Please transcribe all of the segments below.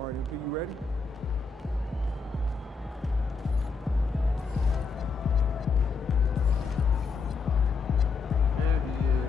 All right, MP, you ready? There he is.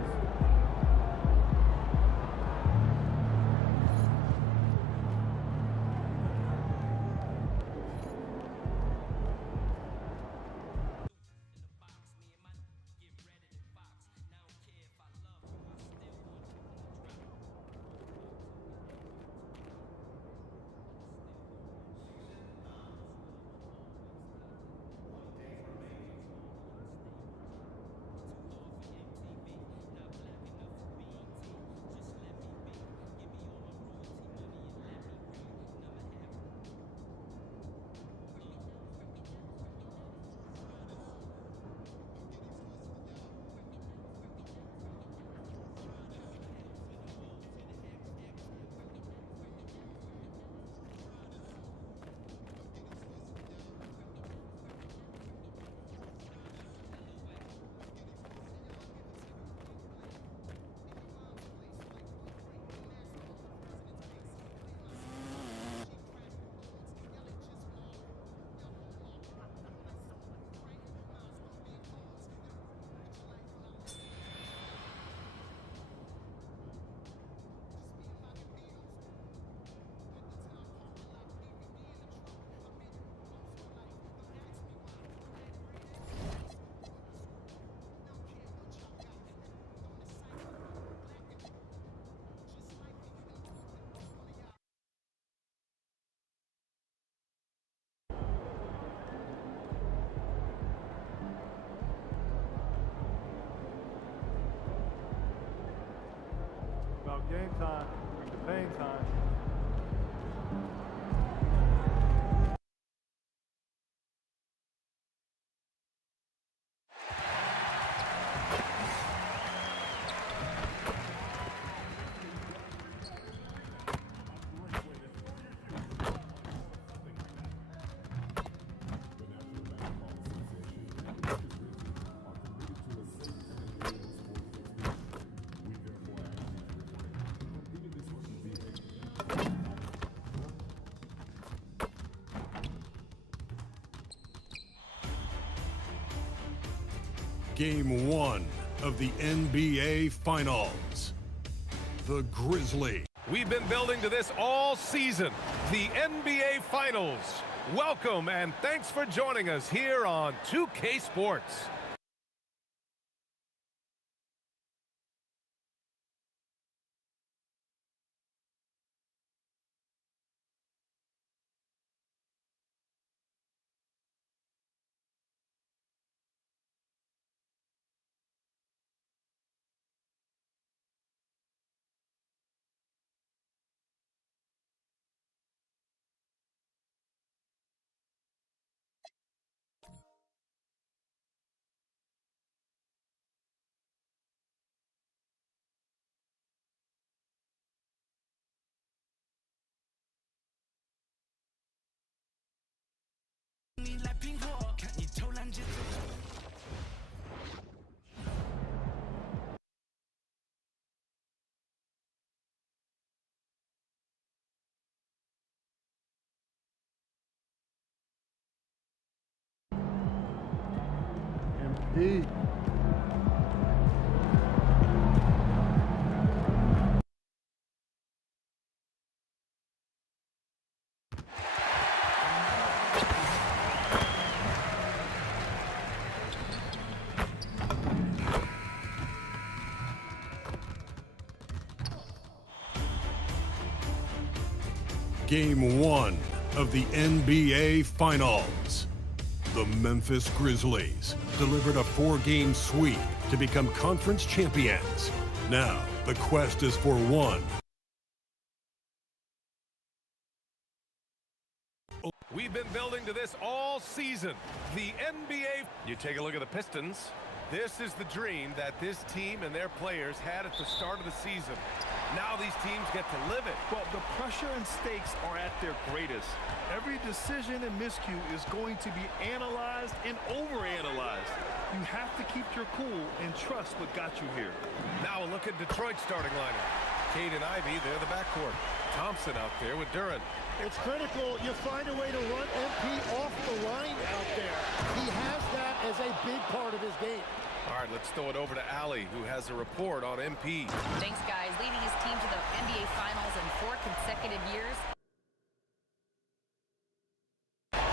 About game time, the pain time. Game 1 of the NBA Finals. The Grizzlies. We've been building to this all season, the NBA Finals. Welcome and thanks for joining us here on 2K Sports. MP. Game 1 of the NBA Finals. The Memphis Grizzlies delivered a 4-game sweep to become conference champions. Now, the quest is for one. We've been building to this all season, the NBA. You take a look at the Pistons. This is the dream that this team and their players had at the start of the season. Now these teams get to live it. Well, the pressure and stakes are at their greatest. Every decision and miscue is going to be analyzed and overanalyzed. You have to keep your cool and trust what got you here. Now a look at Detroit's starting lineup. Cade and Ivy, they're the backcourt. Thompson out there with Duran. It's critical you find a way to run MP off the line out there. He has that as a big part of his game. All right, let's throw it over to Allie, who has a report on MP. Thanks, guys. Leading his team to the NBA Finals in 4 consecutive years.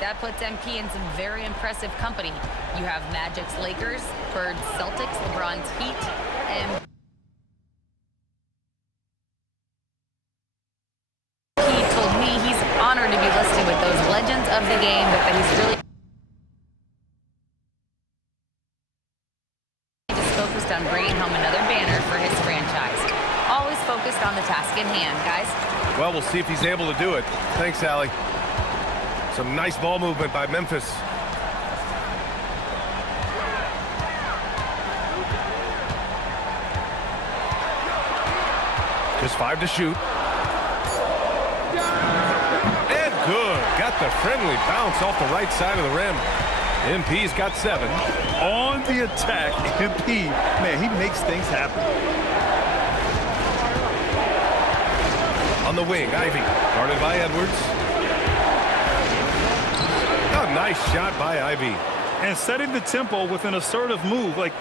That puts MP in some very impressive company. You have Magic's Lakers, Bird's Celtics, LeBron's Heat, and he told me he's honored to be listed with those legends of the game, but that he's really just focused on bringing home another banner for his franchise. Always focused on the task in hand, guys. Well, we'll see if he's able to do it. Thanks, Allie. Some nice ball movement by Memphis. Just 5 to shoot. And good. Got the friendly bounce off the right side of the rim. MP's got 7. On the attack, MP, man, he makes things happen. On the wing, Ivy. Guarded by Edwards. A nice shot by Ivy. And setting the tempo with an assertive move. Like,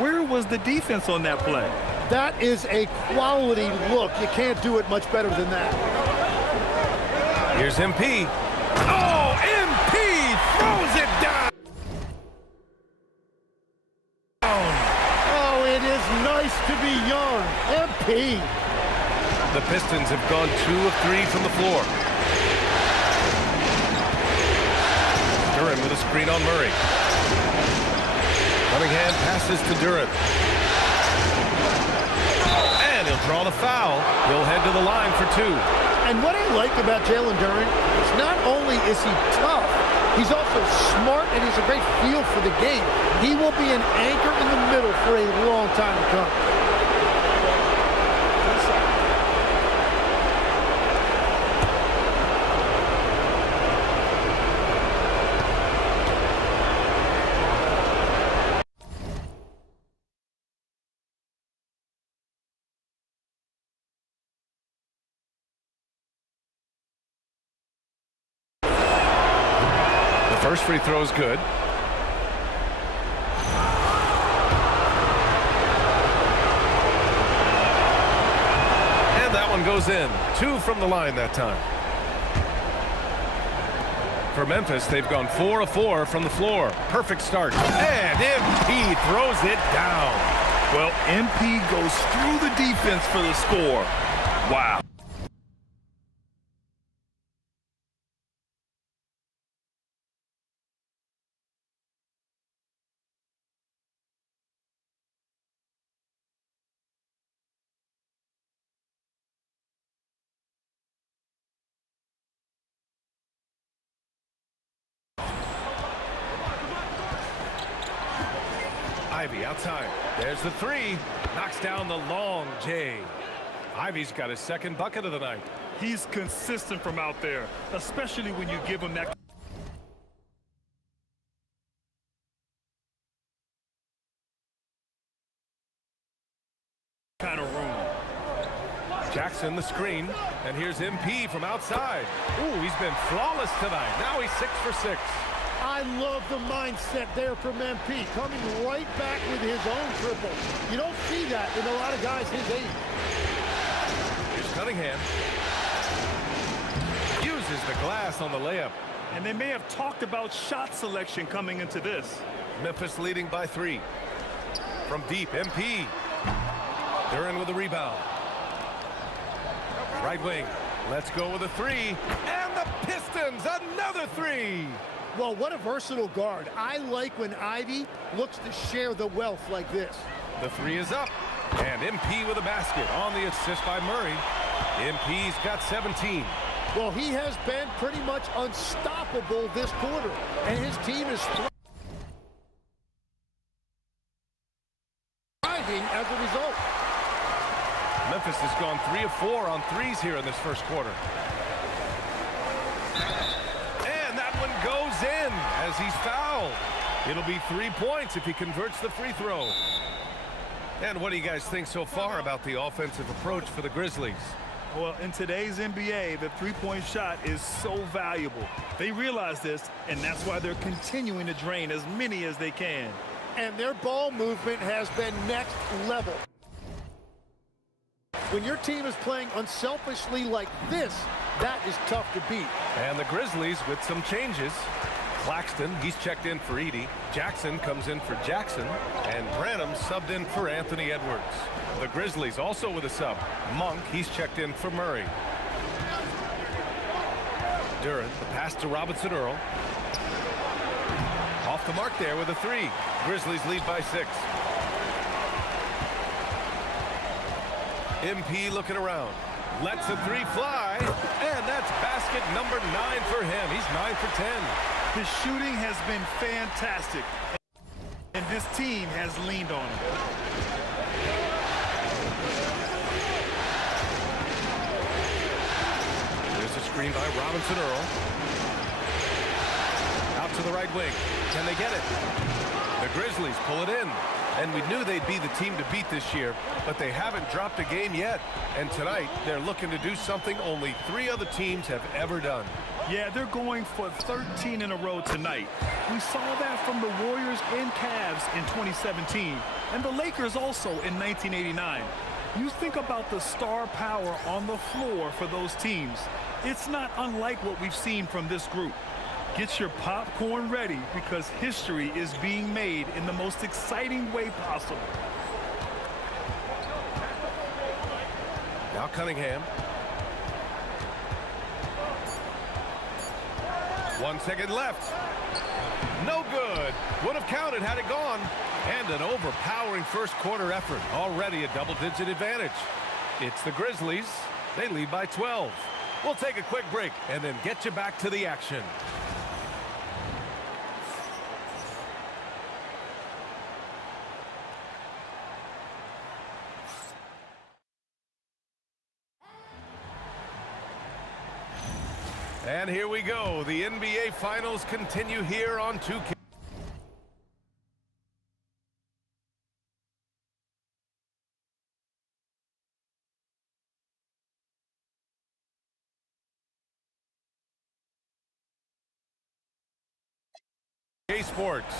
where was the defense on that play? That is a quality look. You can't do it much better than that. Here's MP. Oh, MP throws it down. Oh, it is nice to be young. MP. The Pistons have gone 2 of 3 from the floor. Duran with a screen on Murray. Cunningham passes to Duran. And he'll draw the foul. He'll head to the line for 2. And what I like about Jalen Duran is not only is he tough, he's also smart and he's a great feel for the game. He will be an anchor in the middle for a long time to come. First free throw is good. And that one goes in. 2 from the line that time. For Memphis, they've gone 4 of 4 from the floor. Perfect start. And MP throws it down. Well, MP goes through the defense for the score. Wow. Ivy outside. There's the 3. Knocks down the long J. Ivy's got his 2nd bucket of the night. He's consistent from out there, especially when you give him that kind of room. Jackson the screen, and here's MP from outside. Ooh, he's been flawless tonight. Now he's 6 for 6. I love the mindset there from MP, coming right back with his own triple. You don't see that in a lot of guys his age. Here's Cunningham. Uses the glass on the layup. And they may have talked about shot selection coming into this. Memphis leading by 3. From deep, MP. Duran with a rebound. Right wing. Let's go with a 3. And the Pistons, another 3. Well, what a versatile guard. I like when Ivy looks to share the wealth like this. The 3 is up. And MP with a basket on the assist by Murray. MP's got 17. Well, he has been pretty much unstoppable this quarter, and his team is thriving as a result. Memphis has gone 3 of 4 on 3s here in this first quarter. And that one goes in as he's fouled. It'll be 3 points if he converts the free throw. And what do you guys think so far about the offensive approach for the Grizzlies? Well, in today's NBA, the three-point shot is so valuable. They realize this, and that's why they're continuing to drain as many as they can. And their ball movement has been next level. When your team is playing unselfishly like this, that is tough to beat. And the Grizzlies with some changes. Claxton, he's checked in for Edey. Jackson comes in for Jackson. And Branham subbed in for Anthony Edwards. The Grizzlies also with a sub. Monk, he's checked in for Murray. Duran, the pass to Robinson Earl. Off the mark there with a three. Grizzlies lead by 6. MP looking around. Lets a three fly. And that's basket number 9 for him. He's 9 for 10. His shooting has been fantastic, and this team has leaned on him. There's a screen by Robinson Earl. Out to the right wing. Can they get it? The Grizzlies pull it in. And we knew they'd be the team to beat this year, but they haven't dropped a game yet. And tonight, they're looking to do something only 3 other teams have ever done. Yeah, they're going for 13 in a row tonight. We saw that from the Warriors and Cavs in 2017, and the Lakers also in 1989. You think about the star power on the floor for those teams. It's not unlike what we've seen from this group. Get your popcorn ready because history is being made in the most exciting way possible. Now Cunningham. 1 second left. No good. Would have counted had it gone. And an overpowering first quarter effort. Already a double-digit advantage. It's the Grizzlies. They lead by 12. We'll take a quick break and then get you back to the action. And here we go. The NBA Finals continue here on 2K. Sports.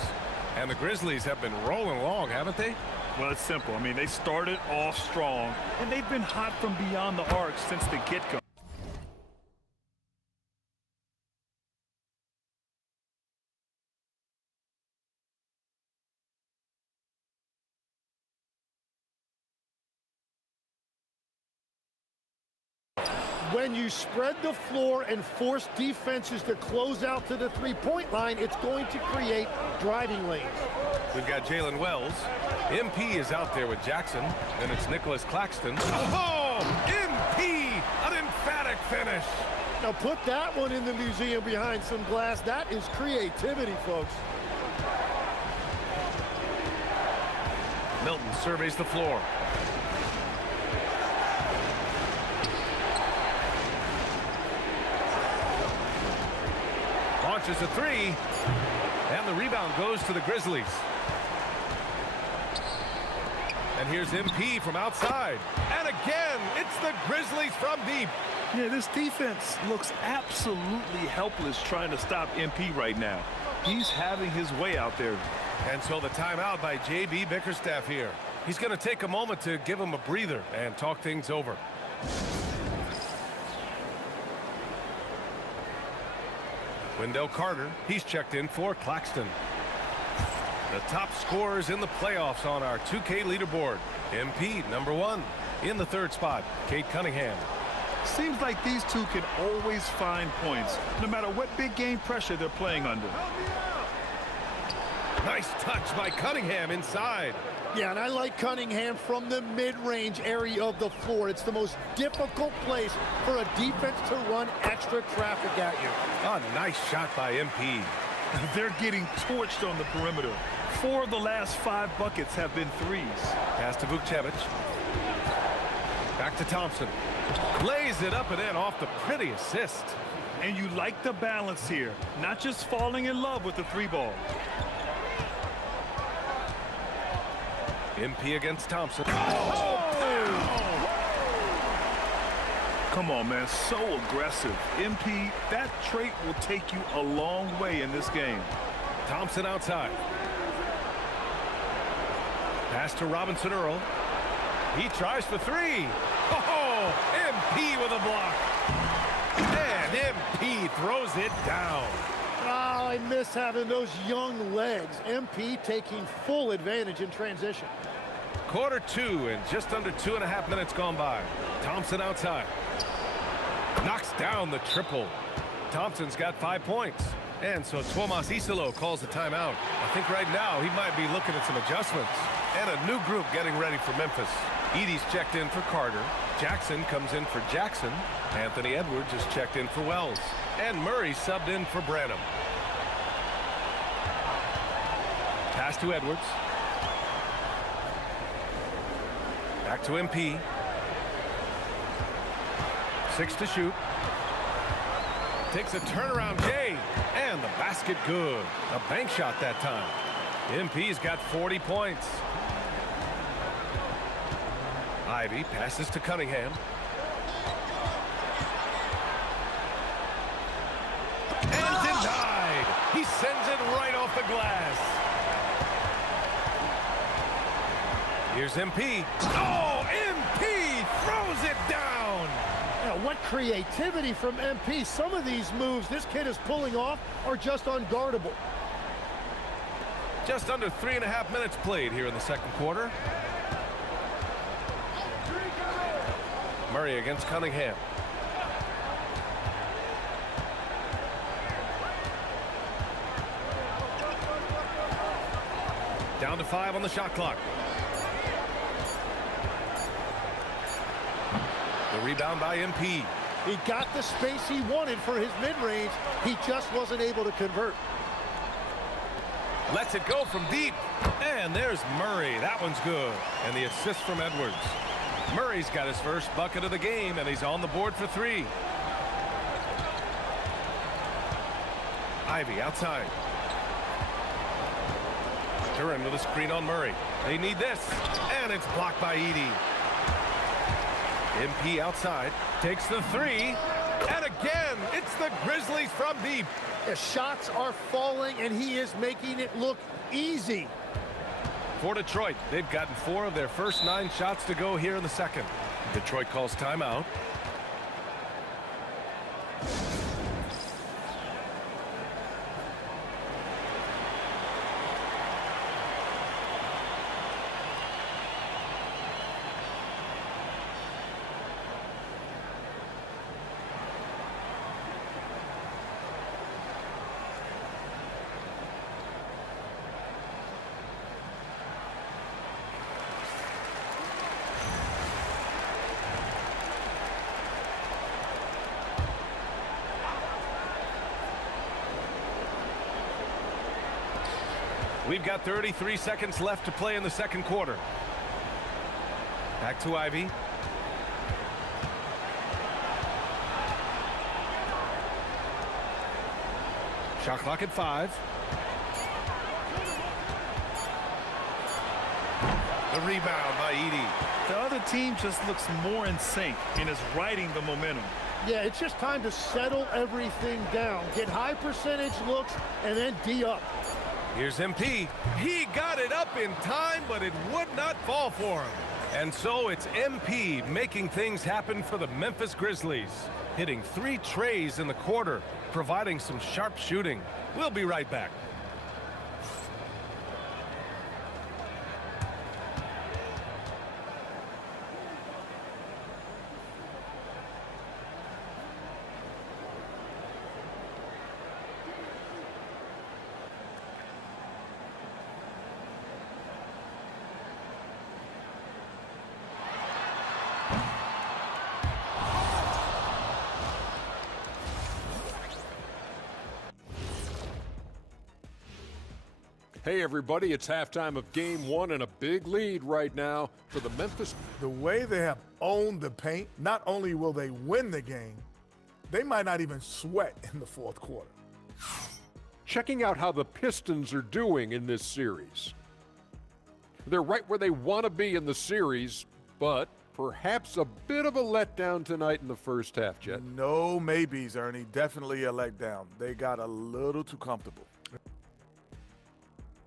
And the Grizzlies have been rolling along, haven't they? Well, it's simple. I mean, they started off strong, and they've been hot from beyond the arc since the get-go. When you spread the floor and force defenses to close out to the three-point line, it's going to create driving lanes. We've got Jalen Wells. MP is out there with Jackson. And it's Nicholas Claxton. Oh! MP! An emphatic finish. Now put that one in the museum behind some glass. That is creativity, folks. Milton surveys the floor. Launches a three, and the rebound goes to the Grizzlies. And here's MP from outside. And again, it's the Grizzlies from deep. Yeah, this defense looks absolutely helpless trying to stop MP right now. He's having his way out there. And so the timeout by J.B. Bickerstaff here. He's going to take a moment to give him a breather and talk things over. Wendell Carter, he's checked in for Claxton. The top scorers in the playoffs on our 2K leaderboard. MP, number 1. In the 3rd spot, Kate Cunningham. Seems like these two can always find points, no matter what big game pressure they're playing under. Nice touch by Cunningham inside. Yeah, and I like Cunningham from the mid-range area of the floor. It's the most difficult place for a defense to run extra traffic at you. A nice shot by MP. They're getting torched on the perimeter. 4 of the last 5 buckets have been threes. Pass to Vukcevic. Back to Thompson. Lays it up and in off the pretty assist. And you like the balance here, not just falling in love with the 3-ball. MP against Thompson. Come on, man, so aggressive. MP, that trait will take you a long way in this game. Thompson outside. Pass to Robinson Earl. He tries for three. Oh, MP with a block. And MP throws it down. Oh, I miss having those young legs. MP taking full advantage in transition. Quarter two and just under 2.5 minutes gone by. Thompson outside. Knocks down the triple. Thompson's got 5 points. And so Tomas Isalo calls the timeout. I think right now he might be looking at some adjustments. And a new group getting ready for Memphis. Edey's checked in for Carter. Jackson comes in for Jackson. Anthony Edwards is checked in for Wells. And Murray subbed in for Branham. Pass to Edwards. Back to MP. 6 to shoot. Takes a turnaround Jay. And the basket good. A bank shot that time. MP's got 40 points. Ivy passes to Cunningham. And denied. He sends it right off the glass. Here's MP. Oh, MP throws it down. Now, what creativity from MP. Some of these moves this kid is pulling off are just unguardable. Just under 3.5 minutes played here in the second quarter. Murray against Cunningham. Down to 5 on the shot clock. The rebound by MP. He got the space he wanted for his mid-range. He just wasn't able to convert. Lets it go from deep. And there's Murray. That one's good. And the assist from Edwards. Murray's got his first bucket of the game, and he's on the board for 3. Ivy outside. Duran with a screen on Murray. They need this. And it's blocked by Edey. MP outside. Takes the 3. And again, it's the Grizzlies from deep. The shots are falling, and he is making it look easy. For Detroit, they've gotten 4 of their first 9 shots to go here in the second. Detroit calls timeout. We've got 33 seconds left to play in the second quarter. Back to Ivy. Shot clock at 5. The rebound by Edey. The other team just looks more in sync and is riding the momentum. Yeah, it's just time to settle everything down. Get high percentage looks and then D up. Here's MP. He got it up in time, but it would not fall for him. And so it's MP making things happen for the Memphis Grizzlies. Hitting 3 trays in the quarter, providing some sharp shooting. We'll be right back. Hey everybody, it's halftime of game 1 and a big lead right now for the Memphis. The way they have owned the paint, not only will they win the game, they might not even sweat in the fourth quarter. Checking out how the Pistons are doing in this series. They're right where they want to be in the series, but Perhaps a bit of a letdown tonight in the first half, Jet. No maybes, Ernie. Definitely a letdown. They got a little too comfortable.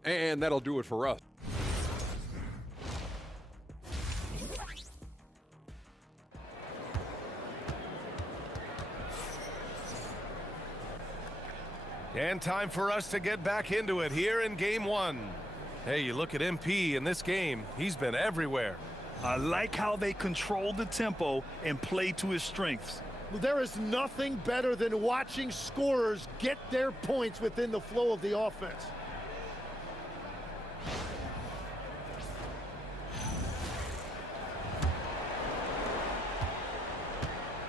And that'll do it for us. And time for us to get back into it here in game one. Hey, you look at MP in this game, he's been everywhere. I like how they control the tempo and play to his strengths. Well, there is nothing better than watching scorers get their points within the flow of the offense.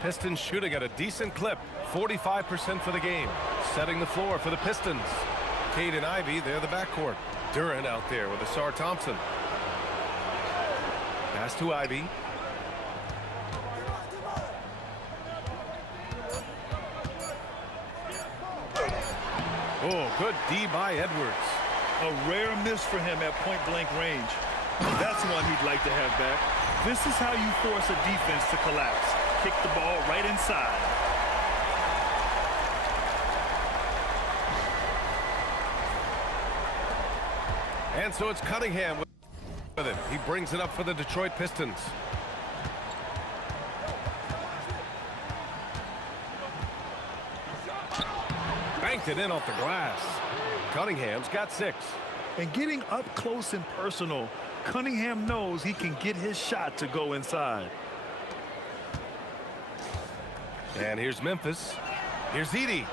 Pistons shooting at a decent clip, 45% for the game. Setting the floor for the Pistons. Cade and Ivy, they're the backcourt. Durant out there with Asar Thompson. Pass to Ivy. Oh, good D by Edwards. A rare miss for him at point-blank range. That's one he'd like to have back. This is how you force a defense to collapse. Kick the ball right inside. And so it's Cunningham with it. He brings it up for the Detroit Pistons. Banked it in off the glass. Cunningham's got 6. And getting up close and personal, Cunningham knows he can get his shot to go inside. And here's Memphis. Here's Edie.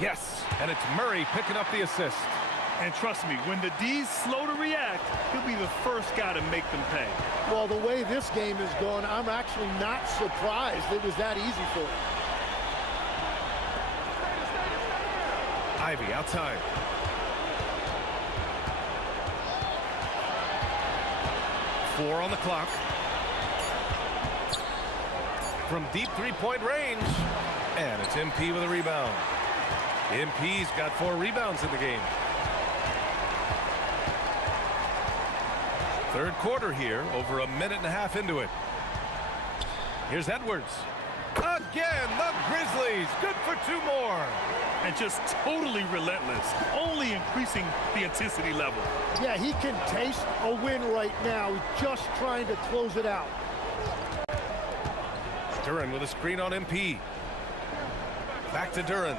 Yes, and it's Murray picking up the assist. And trust me, when the D's slow to react, he'll be the first guy to make them pay. Well, the way this game is going, I'm actually not surprised it was that easy for him. Ivy outside. Four on the clock. From deep three-point range. And it's MP with a rebound. MP's got 4 rebounds in the game. Third quarter here, over a minute and a half into it. Here's Edwards. Again, the Grizzlies, good for 2 more. And just totally relentless, only increasing the intensity level. Yeah, he can taste a win right now, just trying to close it out. Duran with a screen on MP. Back to Duran.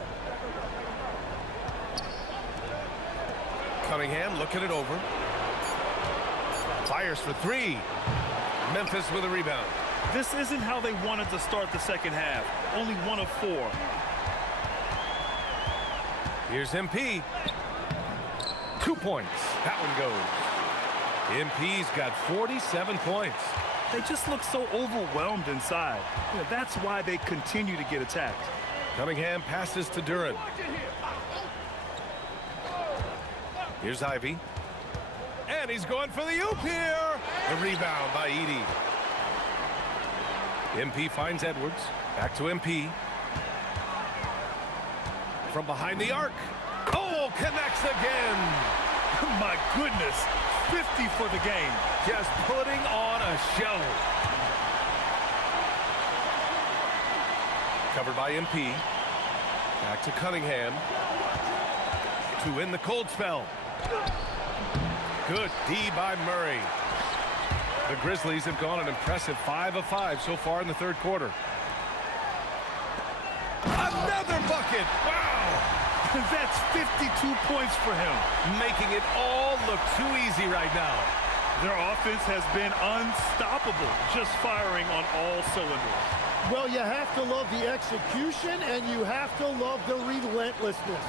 Cunningham looking it over. Fires for 3. Memphis with a rebound. This isn't how they wanted to start the second half. Only 1 of 4. Here's MP. 2 points. That one goes. MP's got 47 points. They just look so overwhelmed inside. You know, that's why they continue to get attacked. Cunningham passes to Duran. Here's Ivy. And he's going for the oop here. The rebound by Edie. MP finds Edwards. Back to MP. From behind the arc. Oh, connects again. My goodness. 50 for the game. Just putting on a show. Covered by MP. Back to Cunningham. To end the cold spell. Good D by Murray. The Grizzlies have gone an impressive 5 of 5 so far in the third quarter. Another bucket! Wow! That's 52 points for him. Making it all look too easy right now. Their offense has been unstoppable, just firing on all cylinders. Well, you have to love the execution, and you have to love the relentlessness.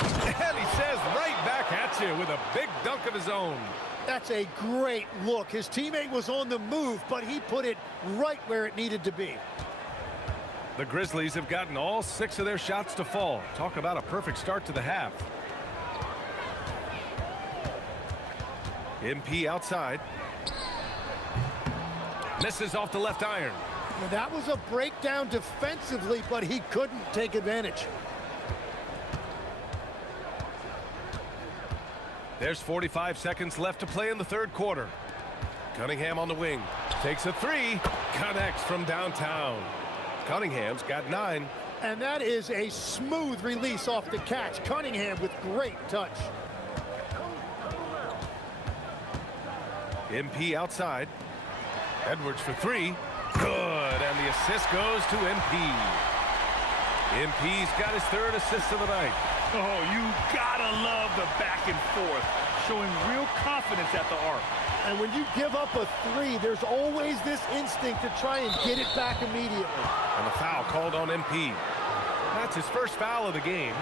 And he says right back at you with a big dunk of his own. That's a great look. His teammate was on the move, but he put it right where it needed to be. The Grizzlies have gotten all 6 of their shots to fall. Talk about a perfect start to the half. MP outside. Misses off the left iron. Now, that was a breakdown defensively, but he couldn't take advantage. There's 45 seconds left to play in the third quarter. Cunningham on the wing. Takes a three. Connects from downtown. Cunningham's got 9. And that is a smooth release off the catch. Cunningham with great touch. MP outside. Edwards for 3. Good, and the assist goes to MP. MP's got his 3rd assist of the night. Oh, you gotta love the back and forth, showing real confidence at the arc. And when you give up a 3, there's always this instinct to try and get it back immediately. And the foul called on MP. That's his first foul of the game.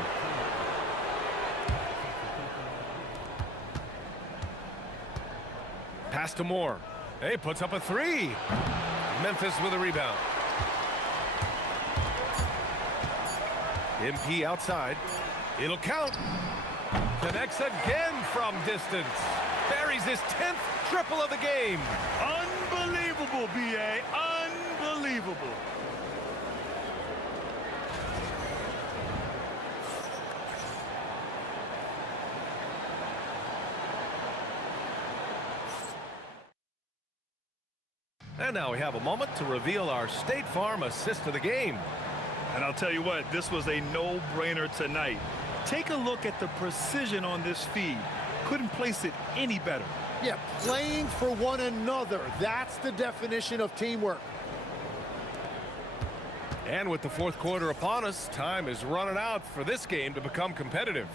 Pass to Moore. Hey, puts up a 3. Memphis with a rebound. MP outside. It'll count. Connects again from distance. Buries his 10th triple of the game. Unbelievable, B.A. Unbelievable. And now we have a moment to reveal our State Farm assist of the game. And I'll tell you what, this was a no-brainer tonight. Take a look at the precision on this feed. Couldn't place it any better. Yeah, playing for one another. That's the definition of teamwork. And with the 4th quarter upon us, time is running out for this game to become competitive.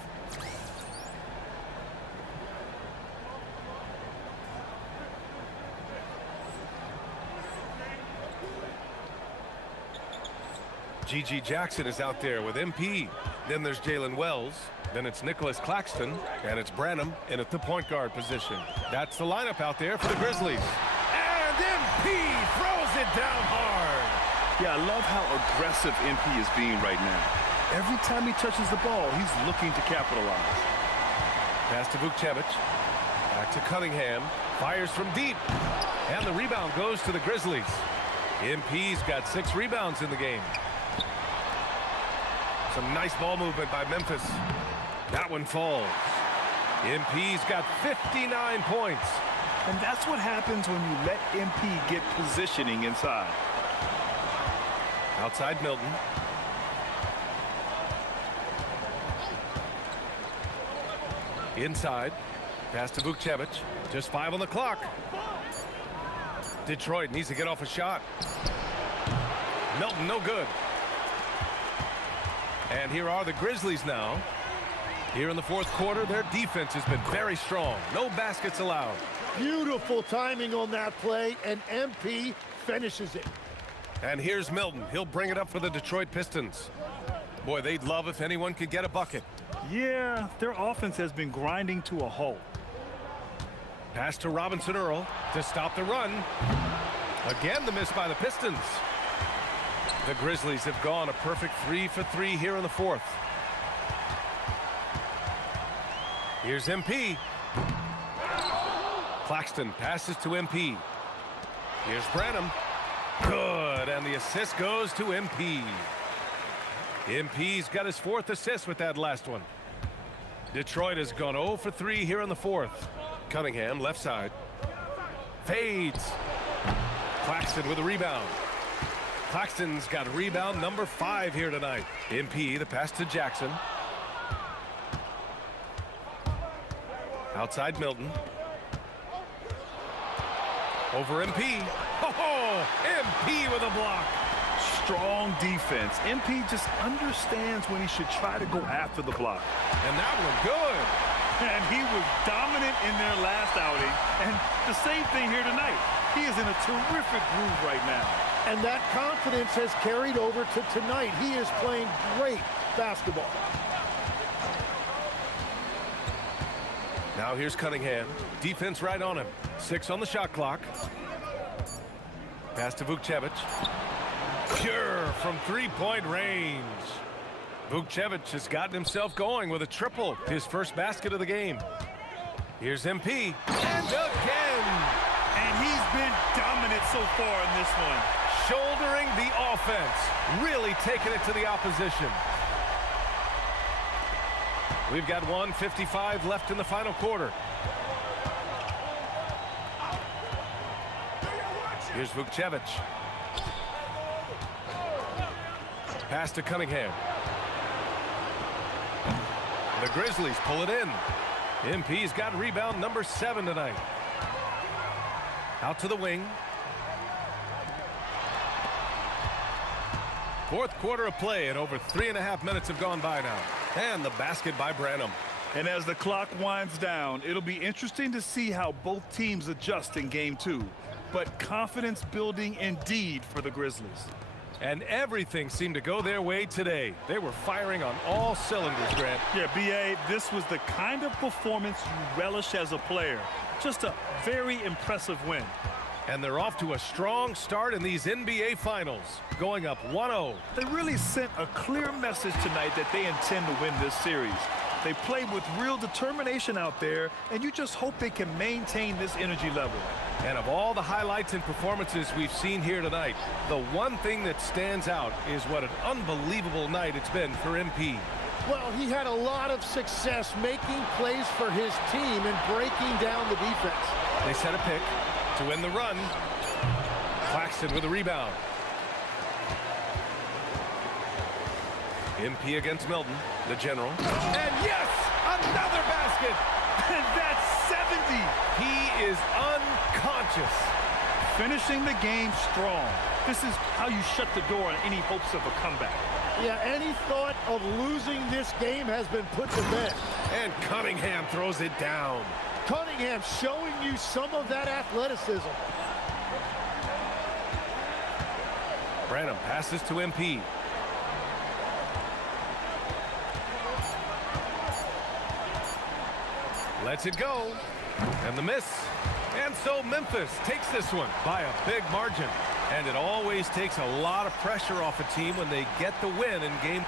G.G. Jackson is out there with MP. Then there's Jalen Wells. Then it's Nicholas Claxton. And it's Branham in at the point guard position. That's the lineup out there for the Grizzlies. And MP throws it down hard. Yeah, I love how aggressive MP is being right now. Every time he touches the ball, he's looking to capitalize. Pass to Vukcevic. Back to Cunningham. Fires from deep. And the rebound goes to the Grizzlies. MP's got 6 rebounds in the game. Some nice ball movement by Memphis. That one falls. MP's got 59 points. And that's what happens when you let MP get positioning inside. Outside Milton. Inside. Pass to Vukcevic. Just 5 on the clock. Detroit needs to get off a shot. Milton, no good. And here are the Grizzlies now. Here in the 4th quarter, their defense has been very strong. No baskets allowed. Beautiful timing on that play, and MP finishes it. And here's Milton. He'll bring it up for the Detroit Pistons. Boy, they'd love if anyone could get a bucket. Yeah, their offense has been grinding to a halt. Pass to Robinson Earl to stop the run. Again, the miss by the Pistons. The Grizzlies have gone a perfect 3 for 3 here in the 4th. Here's MP. Claxton passes to MP. Here's Branham. Good, and the assist goes to MP. MP's got his 4th assist with that last one. Detroit has gone 0 for 3 here in the 4th. Cunningham, left side. Fades. Claxton with a rebound. Claxton's got rebound number 5 here tonight. MP, the pass to Jackson. Outside Milton. Over MP. Oh, MP with a block. Strong defense. MP just understands when he should try to go after the block. And that one good. And he was dominant in their last outing. And the same thing here tonight. He is in a terrific groove right now. And that confidence has carried over to tonight. He is playing great basketball. Now here's Cunningham. Defense right on him. 6 on the shot clock. Pass to Vukcevic. Pure from 3-point range. Vukcevic has gotten himself going with a triple. His first basket of the game. Here's MP. And again. And he's been dominant so far in this one. Shouldering the offense. Really taking it to the opposition. We've got 1:55 left in the final quarter. Here's Vukcevic. Pass to Cunningham. The Grizzlies pull it in. MP's got rebound number 7 tonight. Out to the wing. Fourth quarter of play, and over 3.5 minutes have gone by now. And the basket by Branham. And as the clock winds down, it'll be interesting to see how both teams adjust in game 2. But confidence building indeed for the Grizzlies. And everything seemed to go their way today. They were firing on all cylinders, Grant. Yeah, B.A., this was the kind of performance you relish as a player. Just a very impressive win. And they're off to a strong start in these NBA Finals, going up 1-0. They really sent a clear message tonight that they intend to win this series. They played with real determination out there, and you just hope they can maintain this energy level. And of all the highlights and performances we've seen here tonight, the one thing that stands out is what an unbelievable night it's been for MP. Well, he had a lot of success making plays for his team and breaking down the defense. They set a pick to win the run. Claxton with a rebound. MP against Milton, the general. And yes, another basket. And that's 70. He is unconscious. Finishing the game strong. This is how you shut the door on any hopes of a comeback. Yeah, any thought of losing this game has been put to bed. And Cunningham throws it down. Cunningham showing you some of that athleticism. Branham passes to MP. Lets it go. And the miss. And so Memphis takes this one by a big margin. And it always takes a lot of pressure off a team when they get the win in game.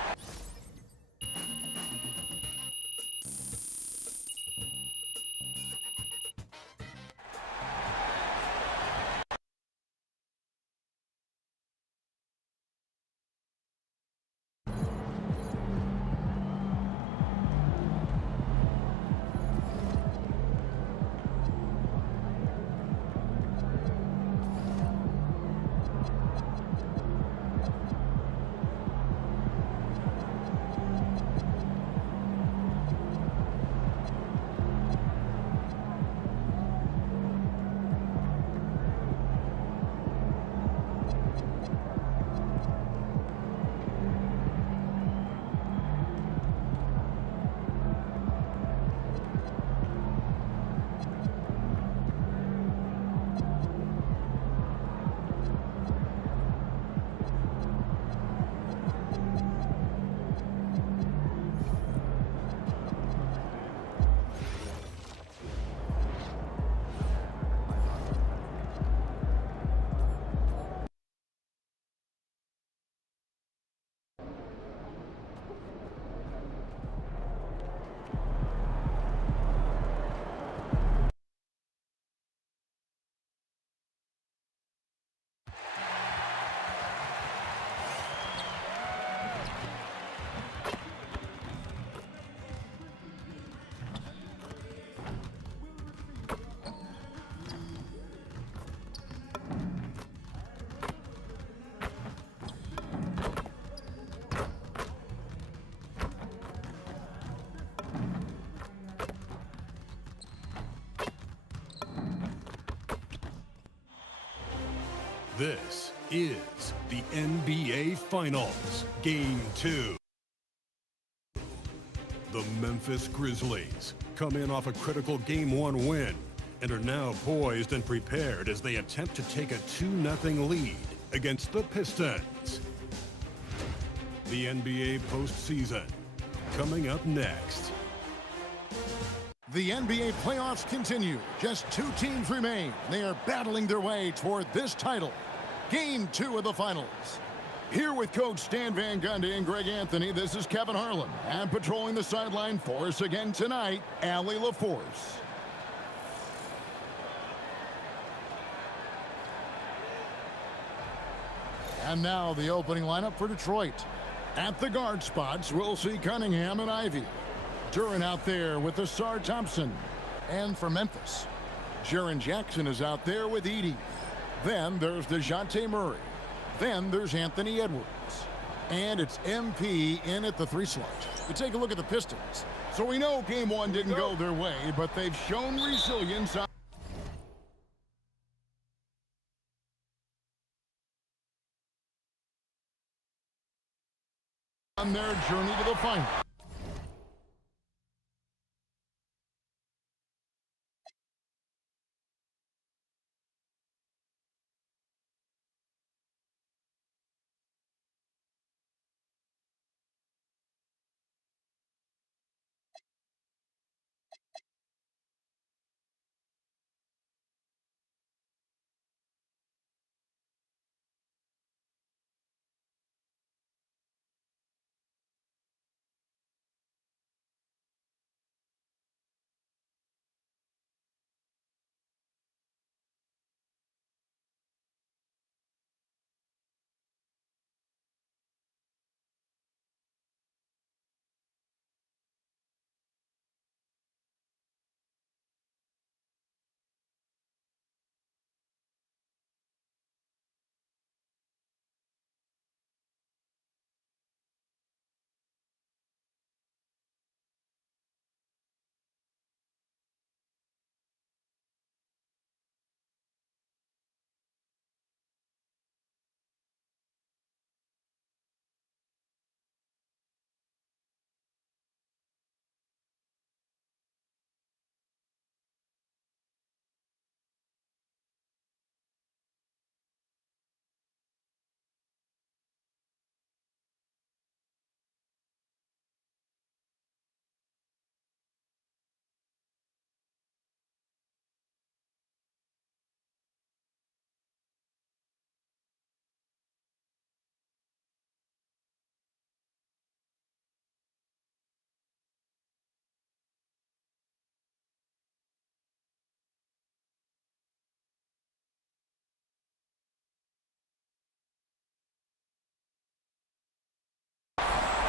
This is the NBA Finals, Game 2. The Memphis Grizzlies come in off a critical Game 1 win and are now poised and prepared as they attempt to take a 2-0 lead against the Pistons. The NBA postseason coming up next. The NBA playoffs continue. Just 2 teams remain. They are battling their way toward this title. Game 2 of the finals. Here with Coach Stan Van Gundy and Greg Anthony, this is Kevin Harlan. And patrolling the sideline for us again tonight, Allie LaForce. And now the opening lineup for Detroit. At the guard spots, we'll see Cunningham and Ivy. Duran out there with Asar Thompson. And for Memphis, Jaren Jackson is out there with Edey. Then there's DeJounte Murray. Then there's Anthony Edwards. And it's MP in at the 3 slot. We take a look at the Pistons. So we know game 1 didn't go their way, but they've shown resilience on their journey to the final.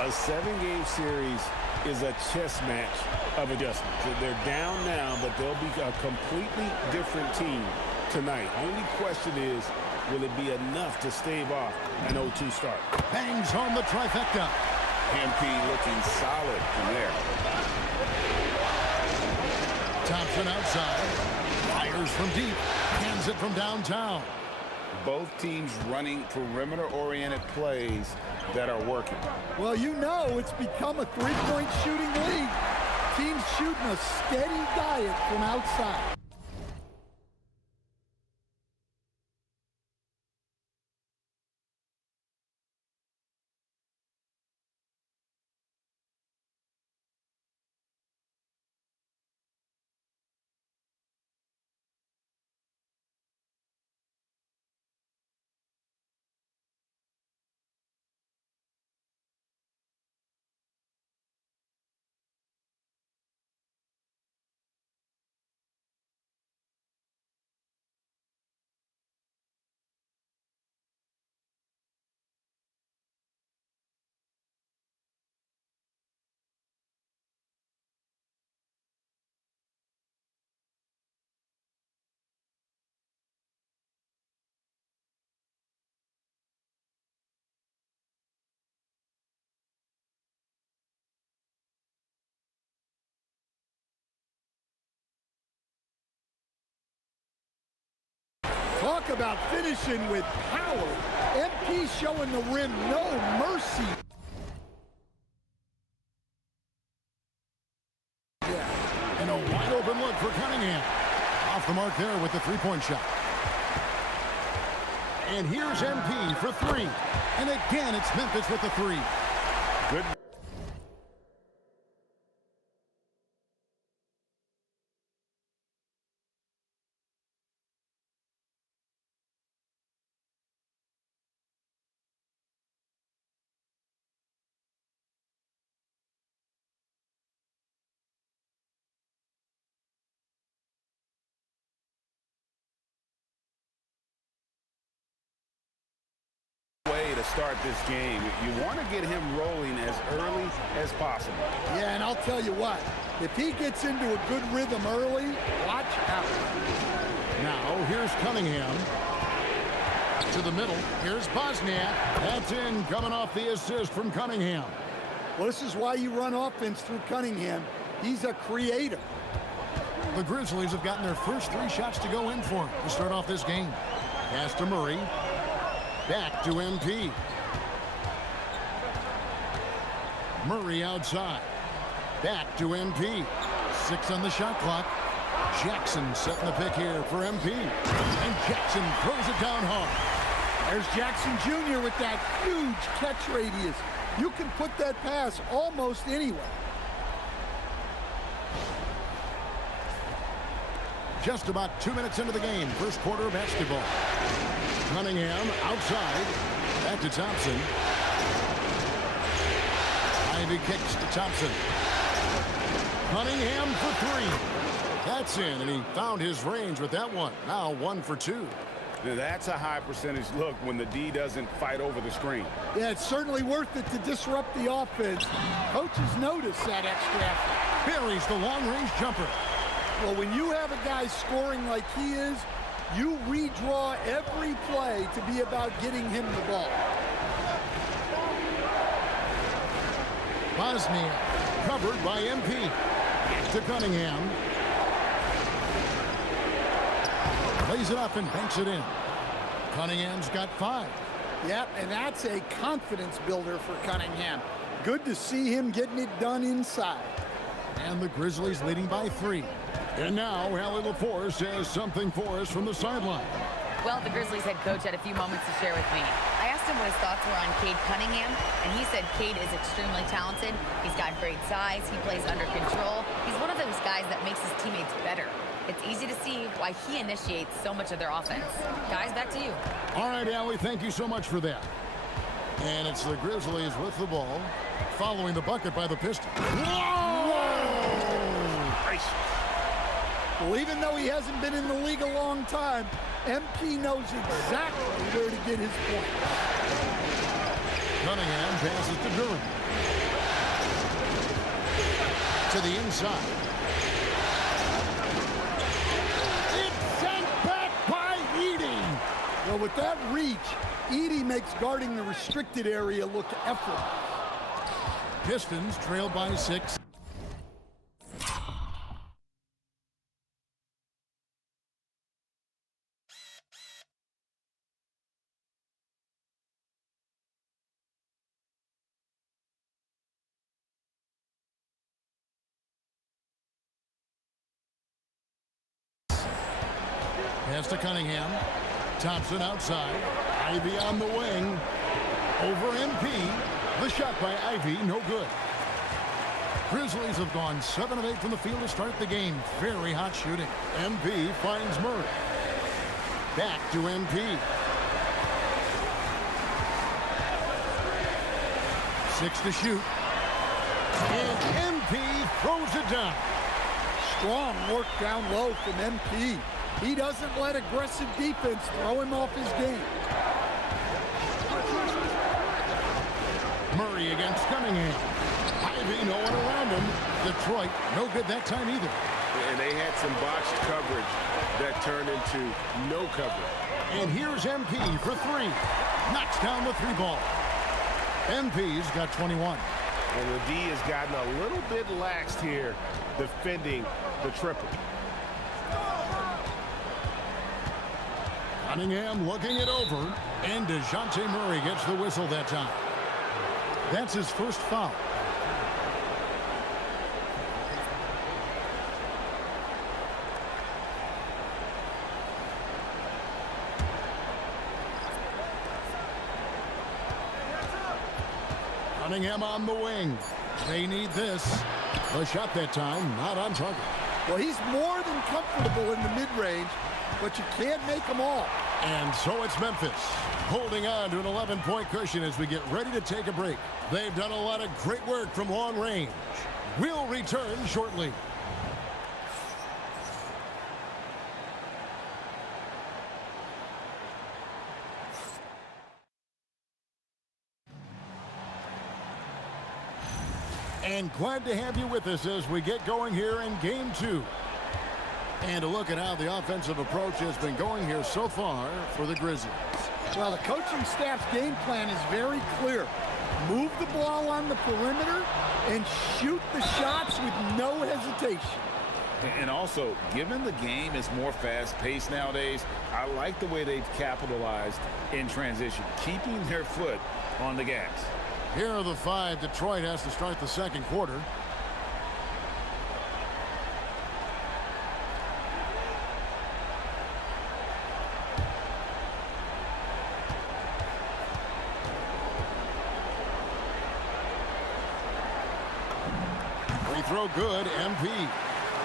A 7-game series is a chess match of adjustments. They're down now, but they'll be a completely different team tonight. Only question is, will it be enough to stave off an 0-2 start? Bangs home the trifecta. MP looking solid from there. Thompson outside. Fires from deep. Hands it from downtown. Both teams running perimeter-oriented plays that are working. Well, you know it's become a three-point shooting league. Teams shooting a steady diet from outside. Talk about finishing with power. MP showing the rim no mercy. Yeah. And a wide open look for Cunningham. Off the mark there with the 3-point shot. And here's MP for 3. And again, it's Memphis with the 3. Good. Way to start this game. You want to get him rolling as early as possible. Yeah, and I'll tell you what, if he gets into a good rhythm early, watch out. Now, here's Cunningham. To the middle. Here's Bosniak. That's in, coming off the assist from Cunningham. Well, this is why you run offense through Cunningham. He's a creator. The Grizzlies have gotten their first 3 shots to go in for him to start off this game. Pass to Murray. Back to MP. Murray outside. Back to MP. 6 on the shot clock. Jackson setting the pick here for MP. And Jackson throws it down hard. There's Jackson Jr. with that huge catch radius. You can put that pass almost anywhere. Just about 2 minutes into the game. First quarter of basketball. Cunningham outside. Back to Thompson. Ivy kicks to Thompson. Cunningham for 3. That's in, and he found his range with that one. Now 1 for 2. Now that's a high percentage look when the D doesn't fight over the screen. Yeah, it's certainly worth it to disrupt the offense. Coaches notice that extra effort. Buries the long-range jumper. Well, when you have a guy scoring like he is, you redraw every play to be about getting him the ball. Bosniak covered by MP. To Cunningham. Plays it up and banks it in. Cunningham's got 5. Yep, and that's a confidence builder for Cunningham. Good to see him getting it done inside. And the Grizzlies leading by 3. And now Allie LaForce has something for us from the sideline. Well, the Grizzlies head coach had a few moments to share with me. I asked him what his thoughts were on Cade Cunningham, and he said Cade is extremely talented. He's got great size. He plays under control. He's one of those guys that makes his teammates better. It's easy to see why he initiates so much of their offense. Guys, back to you. All right, Allie, thank you so much for that. And it's the Grizzlies with the ball, following the bucket by the Pistons. Whoa! Well, even though he hasn't been in the league a long time, MP knows exactly where to get his point. Cunningham passes to Durham. To the inside. It's sent back by Edey. Well, with that reach, Edey makes guarding the restricted area look effortless. Pistons trail by 6. Pass to Cunningham. Thompson outside. Ivy on the wing. Over MP. The shot by Ivy, no good. Grizzlies have gone 7 of 8 from the field to start the game. Very hot shooting. MP finds Murray. Back to MP. 6 to shoot. And MP throws it down. Strong work down low from MP. He doesn't let aggressive defense throw him off his game. Murray against Cunningham. Ivy, no one around him. Detroit, no good that time either. And they had some botched coverage that turned into no coverage. And here's MP for 3. Knocks down the 3 ball. MP's got 21. And the D has gotten a little bit laxed here defending the triple. Cunningham looking it over. And DeJounte Murray gets the whistle that time. That's his first foul. Cunningham on the wing. They need this. The shot that time, not on target. Well, he's more than comfortable in the mid-range, but you can't make them all. And so it's Memphis holding on to an 11-point cushion as we get ready to take a break. They've done a lot of great work from long range. We'll return shortly. And glad to have you with us as we get going here in Game 2. And a look at how the offensive approach has been going here so far for the Grizzlies. Well, the coaching staff's game plan is very clear. Move the ball on the perimeter and shoot the shots with no hesitation. And also, given the game is more fast-paced nowadays, I like the way they've capitalized in transition, keeping their foot on the gas. Here are the 5 Detroit has to start the second quarter. Free throw good, MP.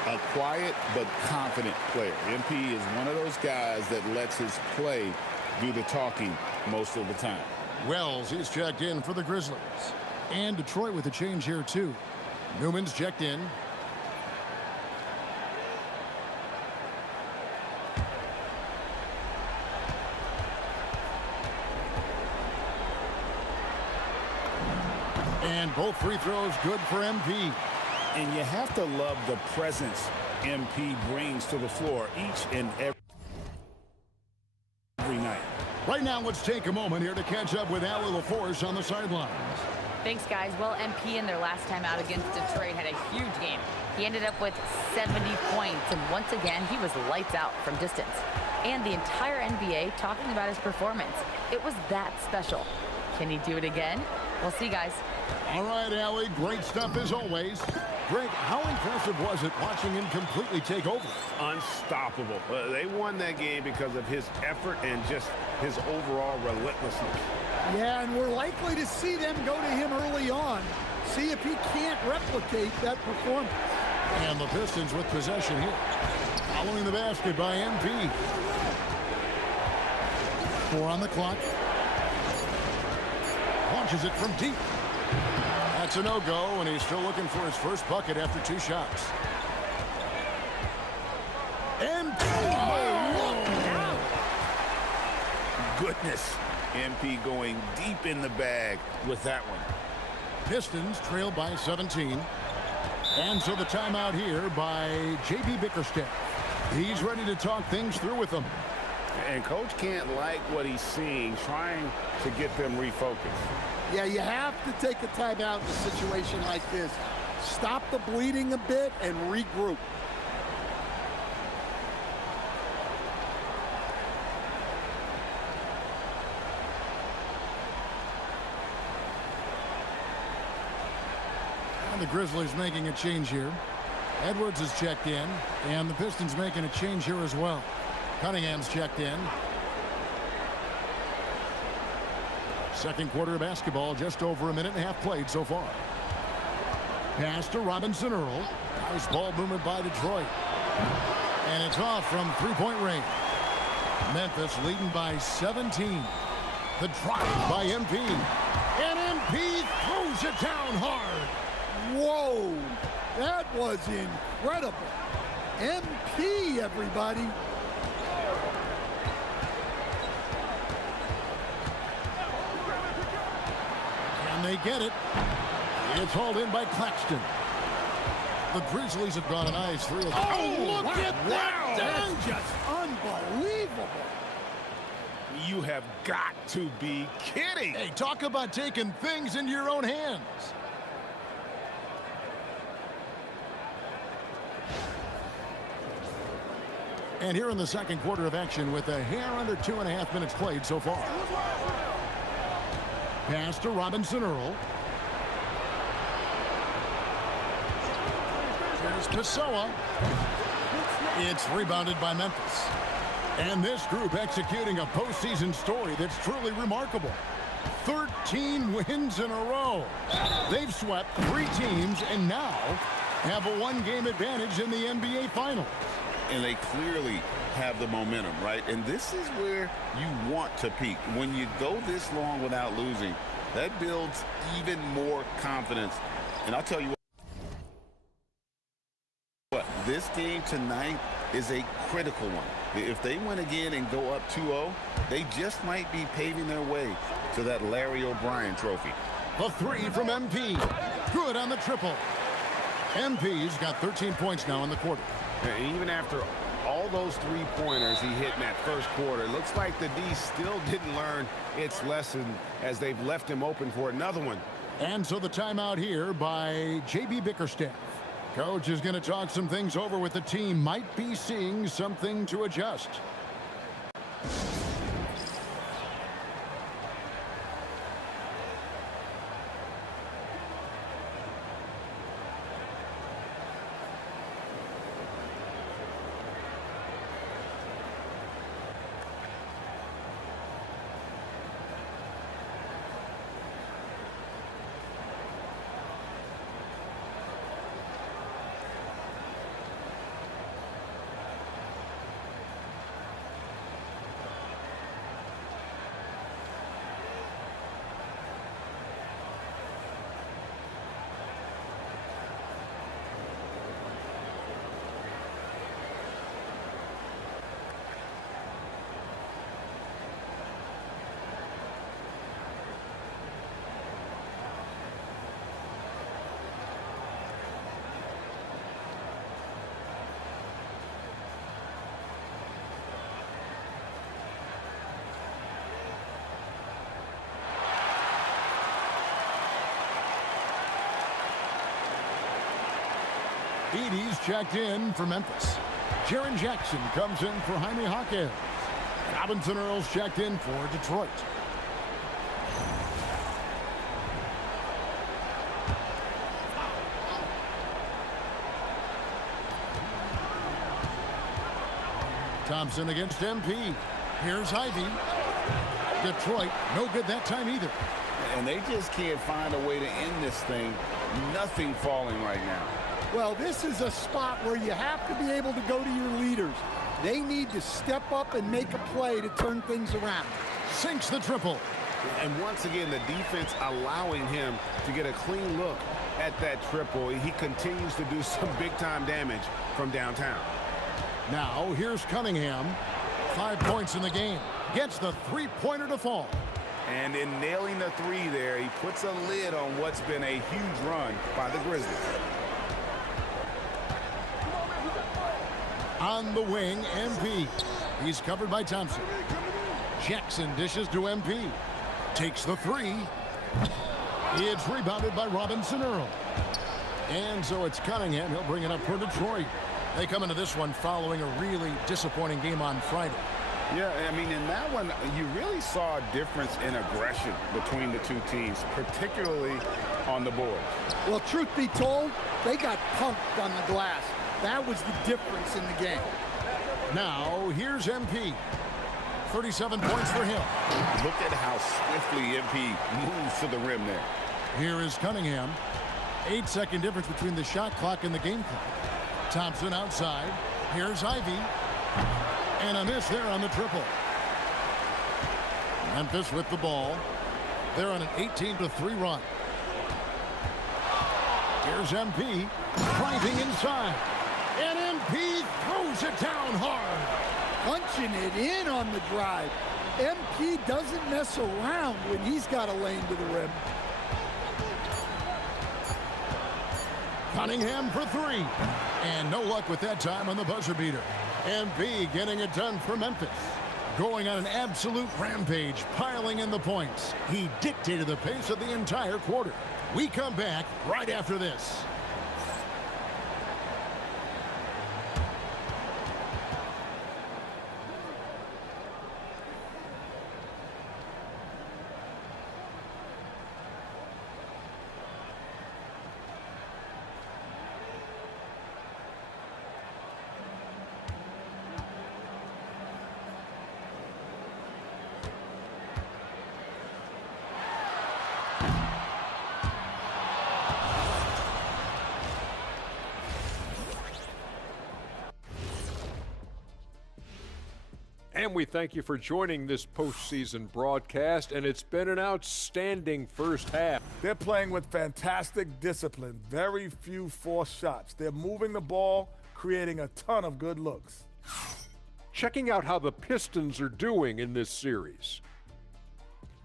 A quiet but confident player. MP is one of those guys that lets his play do the talking most of the time. Wells, he's checked in for the Grizzlies. And Detroit with a change here, too. Newman's checked in. And both free throws good for MP. And you have to love the presence MP brings to the floor each and every night. Right now, let's take a moment here to catch up with Allie LaForce on the sidelines. Thanks, guys. Well, MP in their last time out against Detroit had a huge game. He ended up with 70 points, and once again, he was lights out from distance. And the entire NBA talking about his performance. It was that special. Can he do it again? We'll see, guys. All right, Allie, great stuff as always. Greg, how impressive was it watching him completely take over? Unstoppable. They won that game because of his effort and just his overall relentlessness. Yeah, and we're likely to see them go to him early on. See if he can't replicate that performance. And the Pistons with possession here. Following the basket by MP. 4 on the clock. Launches it from deep. That's a no-go, and he's still looking for his first bucket after 2 shots. MP! Oh, goodness. MP going deep in the bag with that one. Pistons trail by 17. And so the timeout here by J.B. Bickerstaff. He's ready to talk things through with them. And Coach can't like what he's seeing, trying to get them refocused. Yeah, you have to take a timeout in a situation like this. Stop the bleeding a bit and regroup. And the Grizzlies making a change here. Edwards is checked in, and the Pistons making a change here as well. Cunningham's checked in. Second quarter of basketball, just over a minute and a half played so far. Pass to Robinson Earl. Nice ball movement by Detroit. And it's off from three-point range. Memphis leading by 17. The drive by MP. And MP throws it down hard. Whoa, that was incredible. MP, everybody. They get it. It's hauled in by Claxton. The Grizzlies have got a nice 3. Oh, look at that! That's just unbelievable. You have got to be kidding. Hey, talk about taking things into your own hands. And here in the second quarter of action with a hair under 2.5 minutes played so far. Pass to Robinson Earl. Here's Pessoa. It's rebounded by Memphis. And this group executing a postseason story that's truly remarkable. 13 wins in a row. They've swept 3 teams and now have a 1-game advantage in the NBA Finals. And they clearly have the momentum, right? And this is where you want to peak. When you go this long without losing, that builds even more confidence. And I'll tell you what, this game tonight is a critical one. If they win again and go up 2-0, they just might be paving their way to that Larry O'Brien trophy. A 3 from MP. Good on the triple. MP's got 13 points now in the quarter. And even after all all those three-pointers he hit in that first quarter. Looks like the D still didn't learn its lesson as they've left him open for another one. And so the timeout here by J.B. Bickerstaff. Coach is going to talk some things over with the team. Might be seeing something to adjust. Edey's checked in for Memphis. Jaren Jackson comes in for Jaime Jaquez. Robinson Earls checked in for Detroit. Thompson against MP. Here's Ivy. Detroit, no good that time either. And they just can't find a way to end this thing. Nothing falling right now. Well, this is a spot where you have to be able to go to your leaders. They need to step up and make a play to turn things around. Sinks the triple. And once again, the defense allowing him to get a clean look at that triple. He continues to do some big-time damage from downtown. Now, here's Cunningham. 5 points in the game. Gets the three-pointer to fall. And in nailing the three there, he puts a lid on what's been a huge run by the Grizzlies. On the wing, MP. He's covered by Thompson. Jackson dishes to MP. Takes the three. It's rebounded by Robinson Earl. And so it's Cunningham. He'll bring it up for Detroit. They come into this one following a really disappointing game on Friday. Yeah, I mean, in that one, you really saw a difference in aggression between the two teams, particularly on the board. Well, truth be told, they got pumped on the glass. That was the difference in the game. Now, here's MP. 37 points for him. Look at how swiftly MP moves to the rim there. Here is Cunningham. 8-second difference between the shot clock and the game clock. Thompson outside. Here's Ivy. And a miss there on the triple. Memphis with the ball. They're on an 18-3 run. Here's MP. Driving inside. And MP throws it down hard. Punching it in on the drive. MP doesn't mess around when he's got a lane to the rim. Cunningham for three. And no luck with that time on the buzzer beater. MP getting it done for Memphis. Going on an absolute rampage, piling in the points. He dictated the pace of the entire quarter. We come back right after this. And we thank you for joining this postseason broadcast, and it's been an outstanding first half. They're playing with fantastic discipline, very few forced shots. They're moving the ball, creating a ton of good looks. Checking out how the Pistons are doing in this series.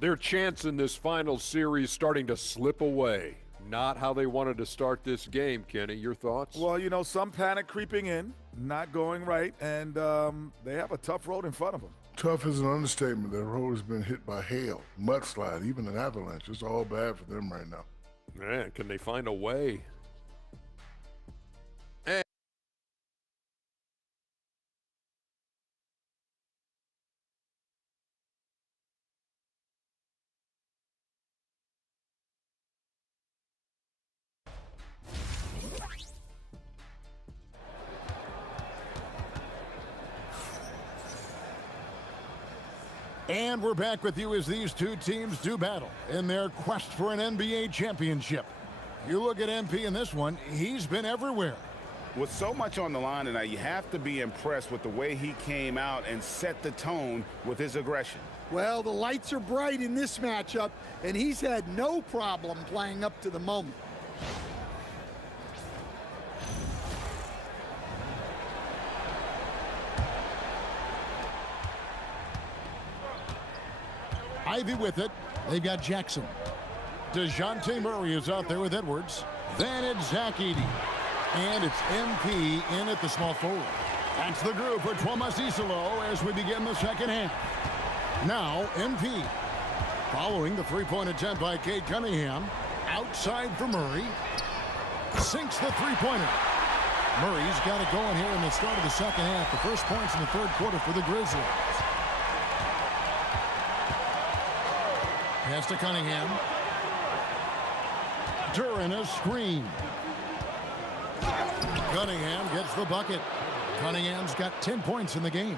Their chance in this final series starting to slip away. Not how they wanted to start this game, Kenny. Your thoughts? Well, you know, some panic creeping in, not going right, and they have a tough road in front of them. Tough is an understatement. Their road has been hit by hail, mudslide, even an avalanche. It's all bad for them right now. Man, can they find a way? And we're back with you as these two teams do battle in their quest for an NBA championship. You look at MP in this one, he's been everywhere. With so much on the line tonight, you have to be impressed with the way he came out and set the tone with his aggression. Well, the lights are bright in this matchup, and he's had no problem playing up to the moment. Ivy with it. They've got Jackson. DeJounte Murray is out there with Edwards. Then it's Zach Edey. And it's MP in at the small forward. That's the group for Thomas Isolo as we begin the second half. Now MP. Following the three-point attempt by Cade Cunningham. Outside for Murray. Sinks the three-pointer. Murray's got it going here in the start of the second half. The first points in the third quarter for the Grizzlies. Pass to Cunningham. Duran a screen. Cunningham gets the bucket. Cunningham's got 10 points in the game.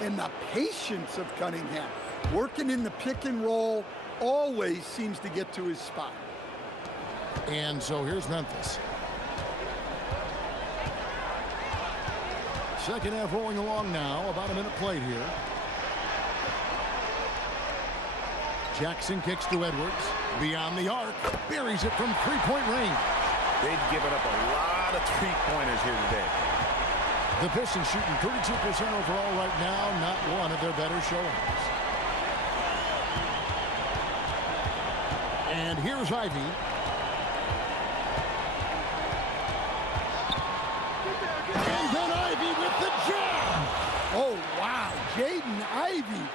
And the patience of Cunningham, working in the pick and roll, always seems to get to his spot. And so here's Memphis. Second half rolling along now. About a minute played here. Jackson kicks to Edwards. Beyond the arc. Buries it from three-point range. They've given up a lot of three-pointers here today. The Pistons shooting 32% overall right now. Not one of their better showings. And here's Ivy. And then Ivy with the jam. Oh, wow. Jaden Ivey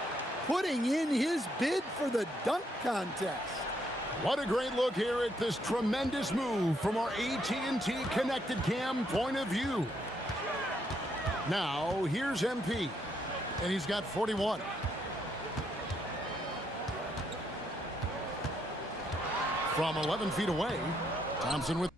putting in his bid for the dunk contest. What a great look here at this tremendous move from our AT&T Connected Cam point of view. Now, here's MP, and he's got 41. From 11 feet away, Thompson with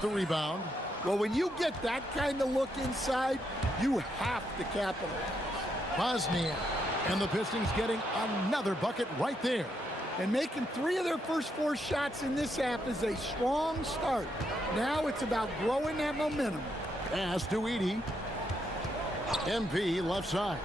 the rebound. Well, when you get that kind of look inside, you have to capitalize. Bosnia and the Pistons getting another bucket right there. And making 3 of their first 4 shots in this half is a strong start. Now it's about growing that momentum. Pass to Edey. MP left side.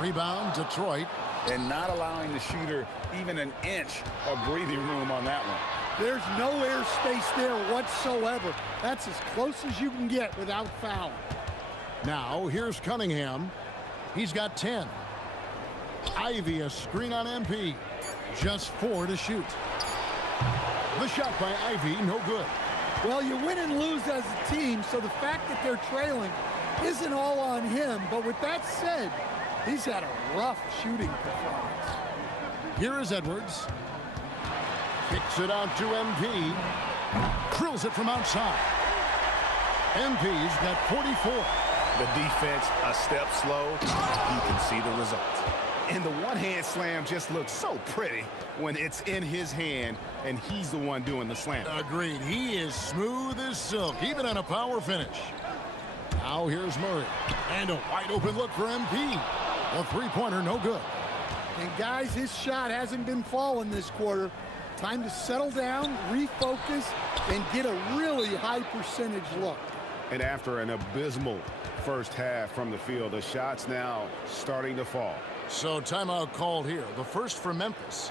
Rebound Detroit. And not allowing the shooter even an inch of breathing room on that one. There's no air space there whatsoever. That's as close as you can get without foul. Now here's Cunningham. He's got 10. Ivy a screen on MP. Just 4 to shoot. The shot by Ivy, no good. Well, you win and lose as a team, so the fact that they're trailing isn't all on him. But with that said, he's had a rough shooting performance. Here is Edwards. Kicks it out to MP. Drills it from outside. MP's got 44. The defense a step slow. You can see the result. And the one-hand slam just looks so pretty when it's in his hand and he's the one doing the slam. Agreed. He is smooth as silk, even on a power finish. Now here's Murray. And a wide open look for MP. The three-pointer, no good. And guys, his shot hasn't been falling this quarter. Time to settle down, refocus, and get a really high percentage look. And after an abysmal first half from the field, the shot's now starting to fall. So timeout called here. The first for Memphis.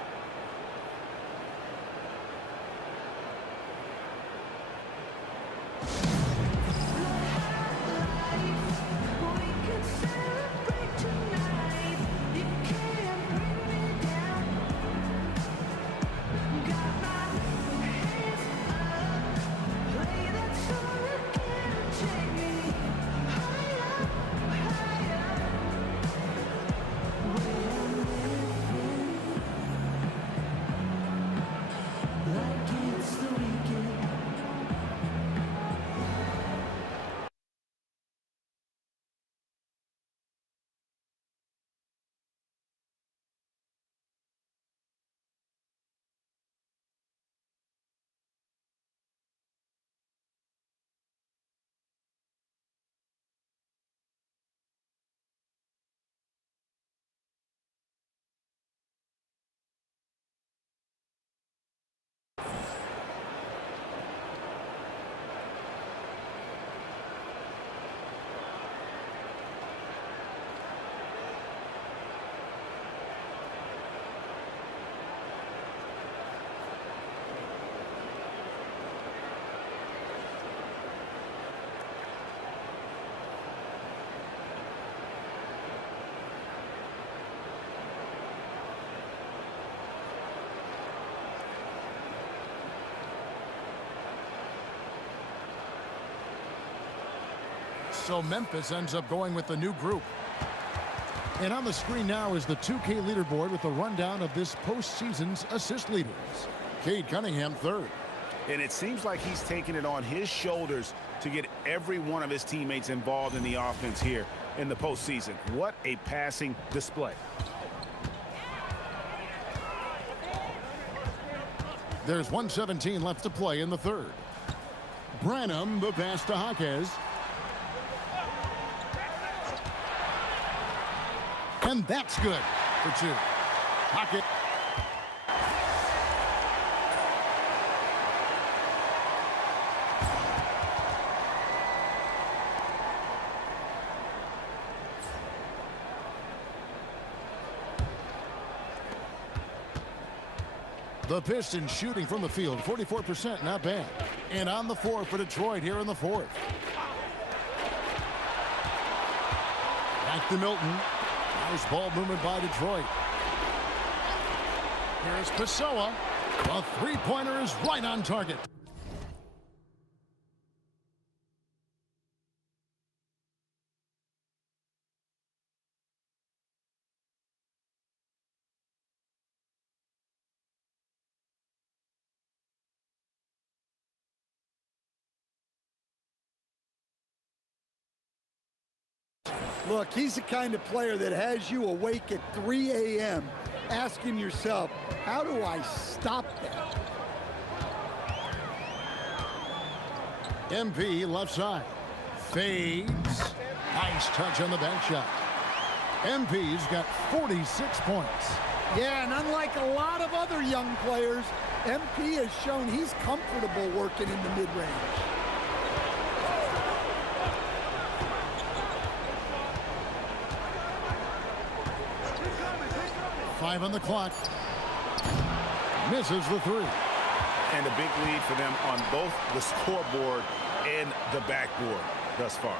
So Memphis ends up going with the new group. And on the screen now is the 2K leaderboard with a rundown of this postseason's assist leaders. Cade Cunningham third. And it seems like he's taking it on his shoulders to get every one of his teammates involved in the offense here in the postseason. What a passing display. There's 1:17 left to play in the third. Branham, the pass to Jaquez. And that's good for two. Jaquez. The Pistons shooting from the field, 44%, not bad. And on the floor for Detroit here in the fourth. Back to Milton. Nice ball movement by Detroit. Here's Pessoa. The three-pointer is right on target. Look, he's the kind of player that has you awake at 3 a.m. asking yourself, how do I stop that? MP left side. Fades. Nice touch on the back shot. MP's got 46 points. Yeah, and unlike a lot of other young players, MP has shown he's comfortable working in the mid-range. Five on the clock. Misses the three. And a big lead for them on both the scoreboard and the backboard thus far.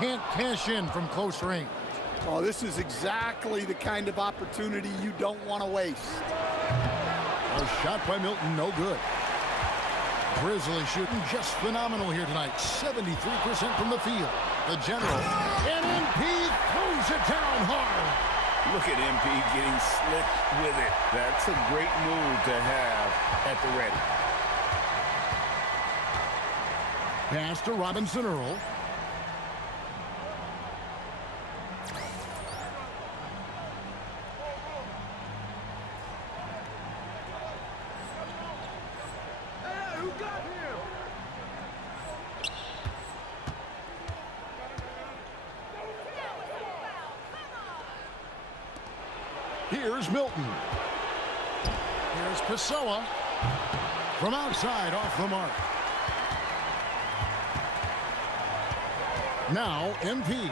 Can't cash in from close range. Oh, this is exactly the kind of opportunity you don't want to waste. A shot by Milton, no good. Grizzlies shooting just phenomenal here tonight. 73% from the field. The general. And MP throws it down hard. Look at MP getting slick with it. That's a great move to have at the ready. Pass to Robinson Earl. Here's Milton. Here's Pessoa. From outside, off the mark. Now, MP.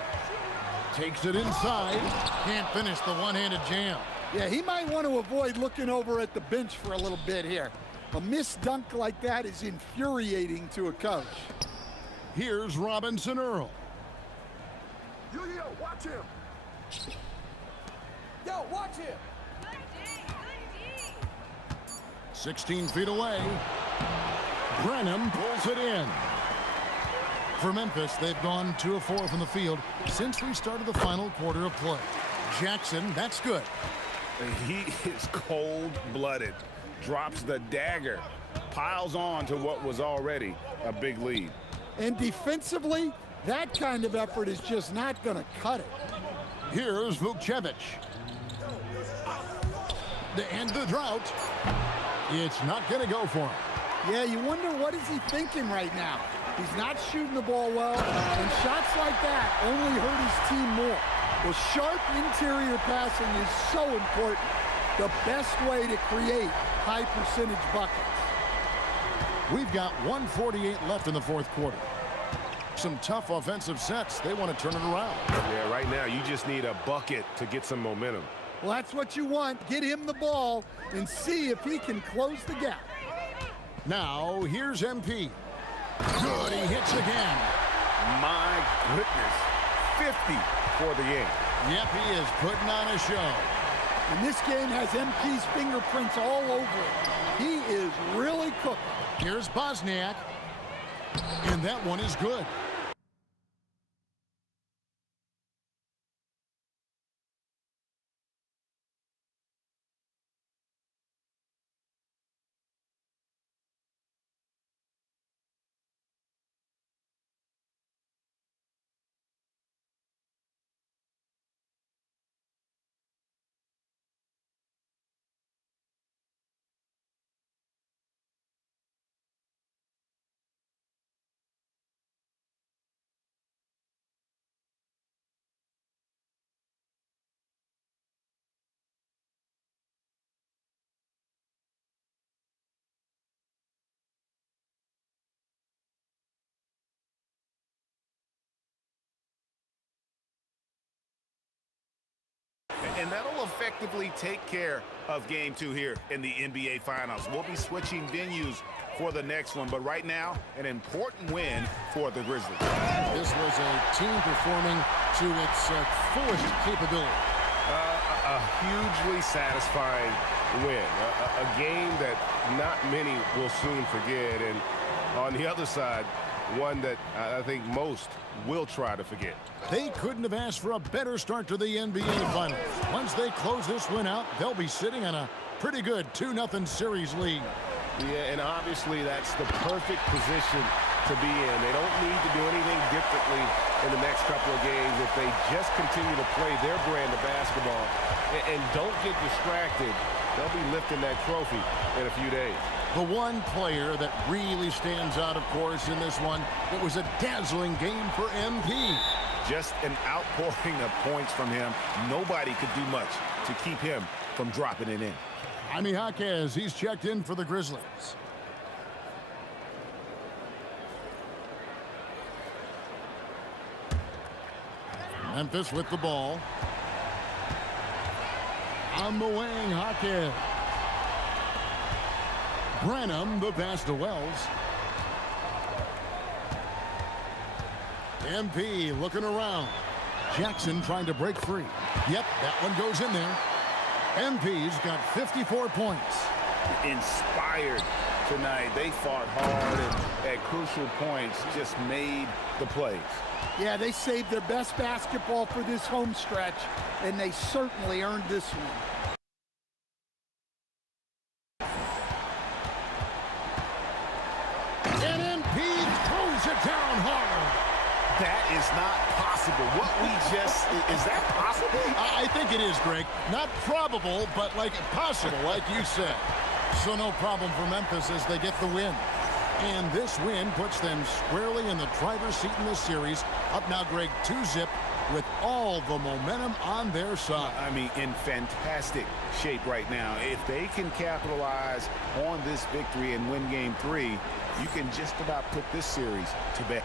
Takes it inside. Can't finish the one-handed jam. Yeah, he might want to avoid looking over at the bench for a little bit here. A missed dunk like that is infuriating to a coach. Here's Robinson Earl. Yo, watch him. Yo, watch him. 16 feet away. Brenham pulls it in. For Memphis, they've gone 2 of 4 from the field since we started the final quarter of play. Jackson, that's good. He is cold-blooded. Drops the dagger. Piles on to what was already a big lead. And defensively, that kind of effort is just not going to cut it. Here's Vukcevic. To end the drought. It's not going to go for him. Yeah, you wonder what is he thinking right now. He's not shooting the ball well, and shots like that only hurt his team more. Well, sharp interior passing is so important. The best way to create high percentage buckets. We've got 1:48 left in the fourth quarter. Some tough offensive sets. They want to turn it around. Yeah, right now you just need a bucket to get some momentum. Well, that's what you want. Get him the ball and see if he can close the gap. Now, here's MP. Good, he hits again. My goodness. 50 for the game. Yep, he is putting on a show. And this game has MP's fingerprints all over it. He is really cooking. Here's Bosniak. And that one is good. And that'll effectively take care of game 2 here in the NBA Finals. We'll be switching venues for the next one, but right now, an important win for the Grizzlies. This was a team performing to its fullest capability. A hugely satisfying win. A game that not many will soon forget. And on the other side, one that I think most will try to forget. They couldn't have asked for a better start to the NBA Finals. Once they close this win out, they'll be sitting on a pretty good 2-0 series lead. Yeah, and obviously that's the perfect position to be in. They don't need to do anything differently in the next couple of games if they just continue to play their brand of basketball and don't get distracted. They'll be lifting that trophy in a few days. The one player that really stands out, of course, in this one, it was a dazzling game for MP. Just an outpouring of points from him. Nobody could do much to keep him from dropping it in. Jaime Jaquez, he's checked in for the Grizzlies. Memphis with the ball. On the wing, Jaquez. Brenham, the pass to Wells. MP looking around. Jackson trying to break free. Yep, that one goes in there. MP's got 54 points. Inspired tonight. They fought hard and at crucial points just made the plays. Yeah, they saved their best basketball for this home stretch, and they certainly earned this one. And MP throws it down hard. That is not possible. What we just, is that possible? I think it is, Greg. Not probable, but like possible, like you said. So no problem for Memphis as they get the win. And this win puts them squarely in the driver's seat in this series. Up now, Greg, 2-0 with all the momentum on their side. I mean, in fantastic shape right now. If they can capitalize on this victory and win game 3, you can just about put this series to bed.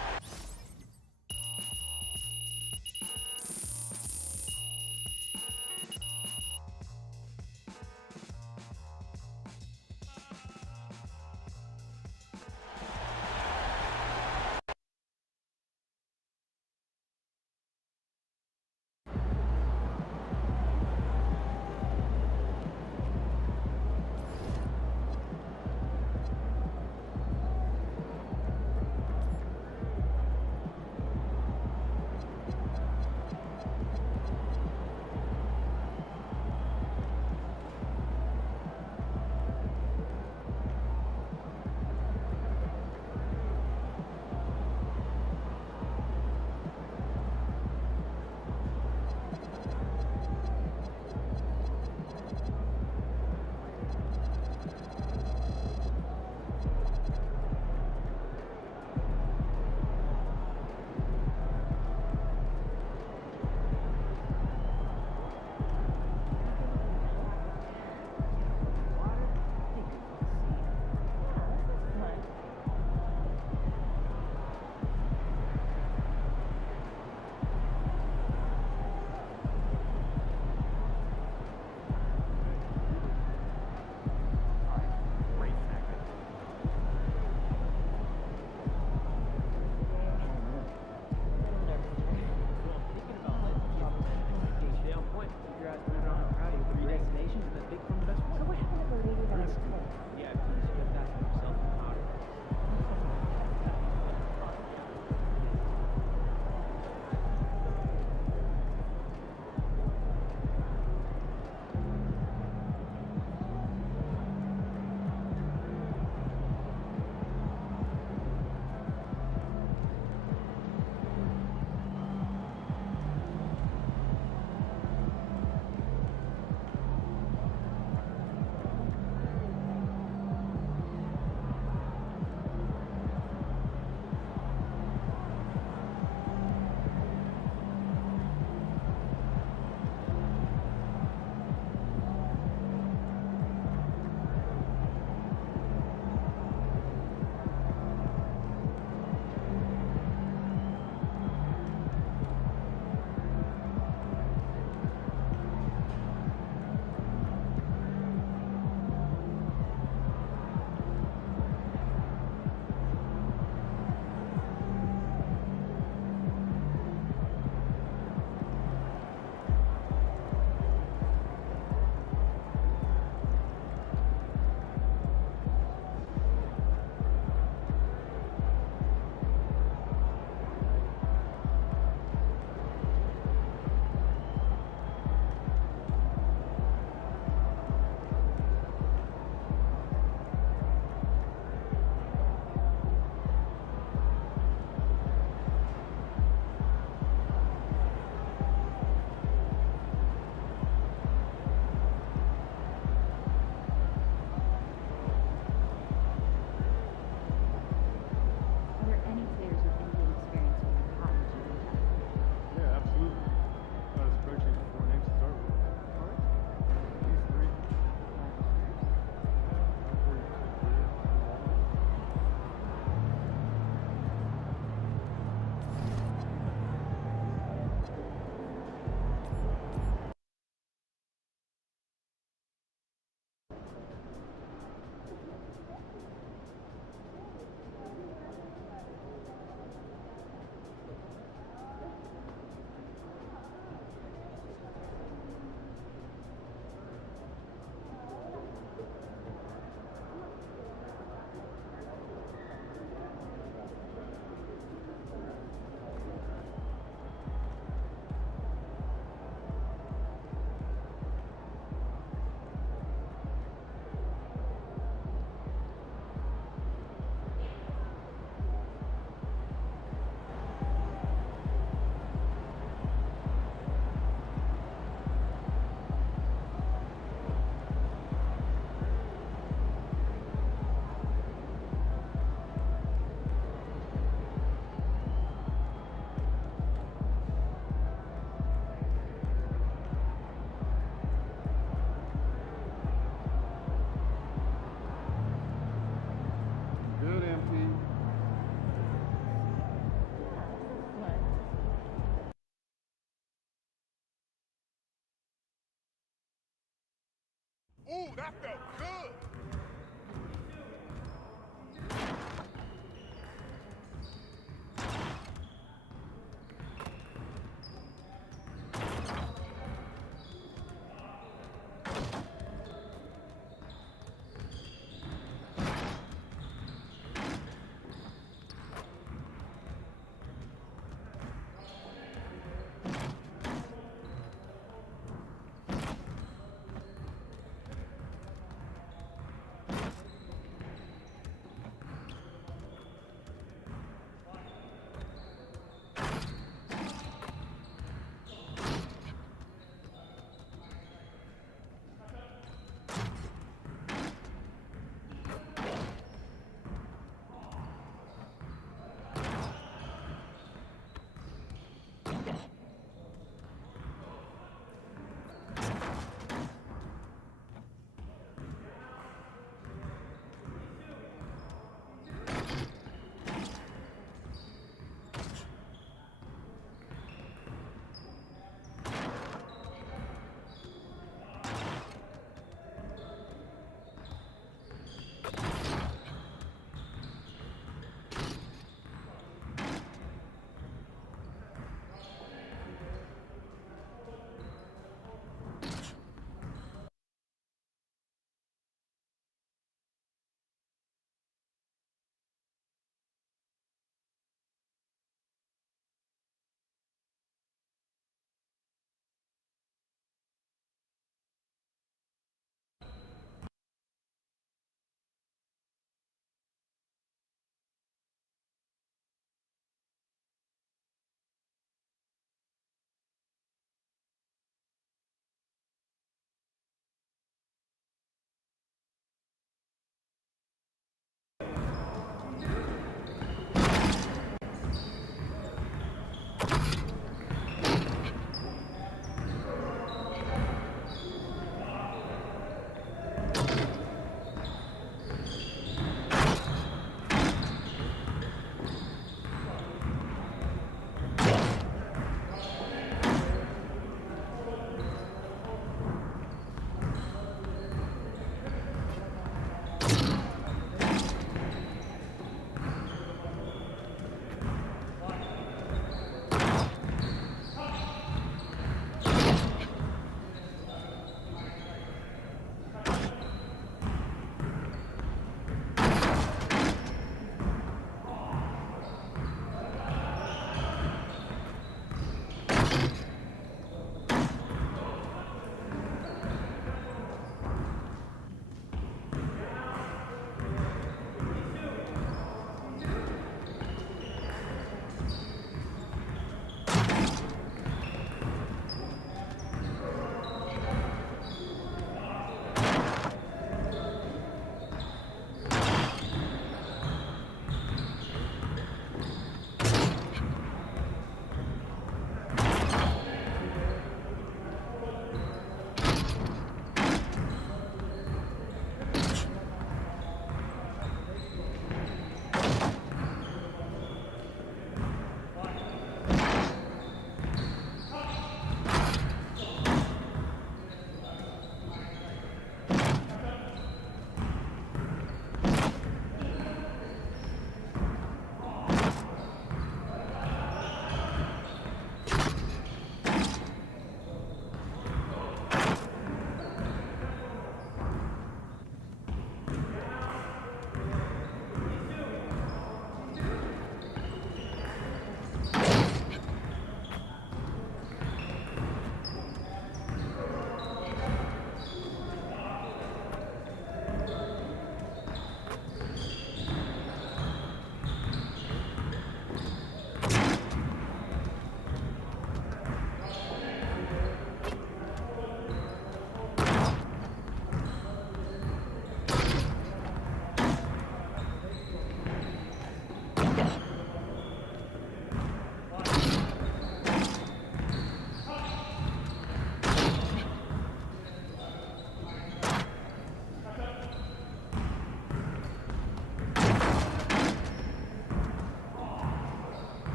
Ooh, that felt good.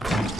Ball.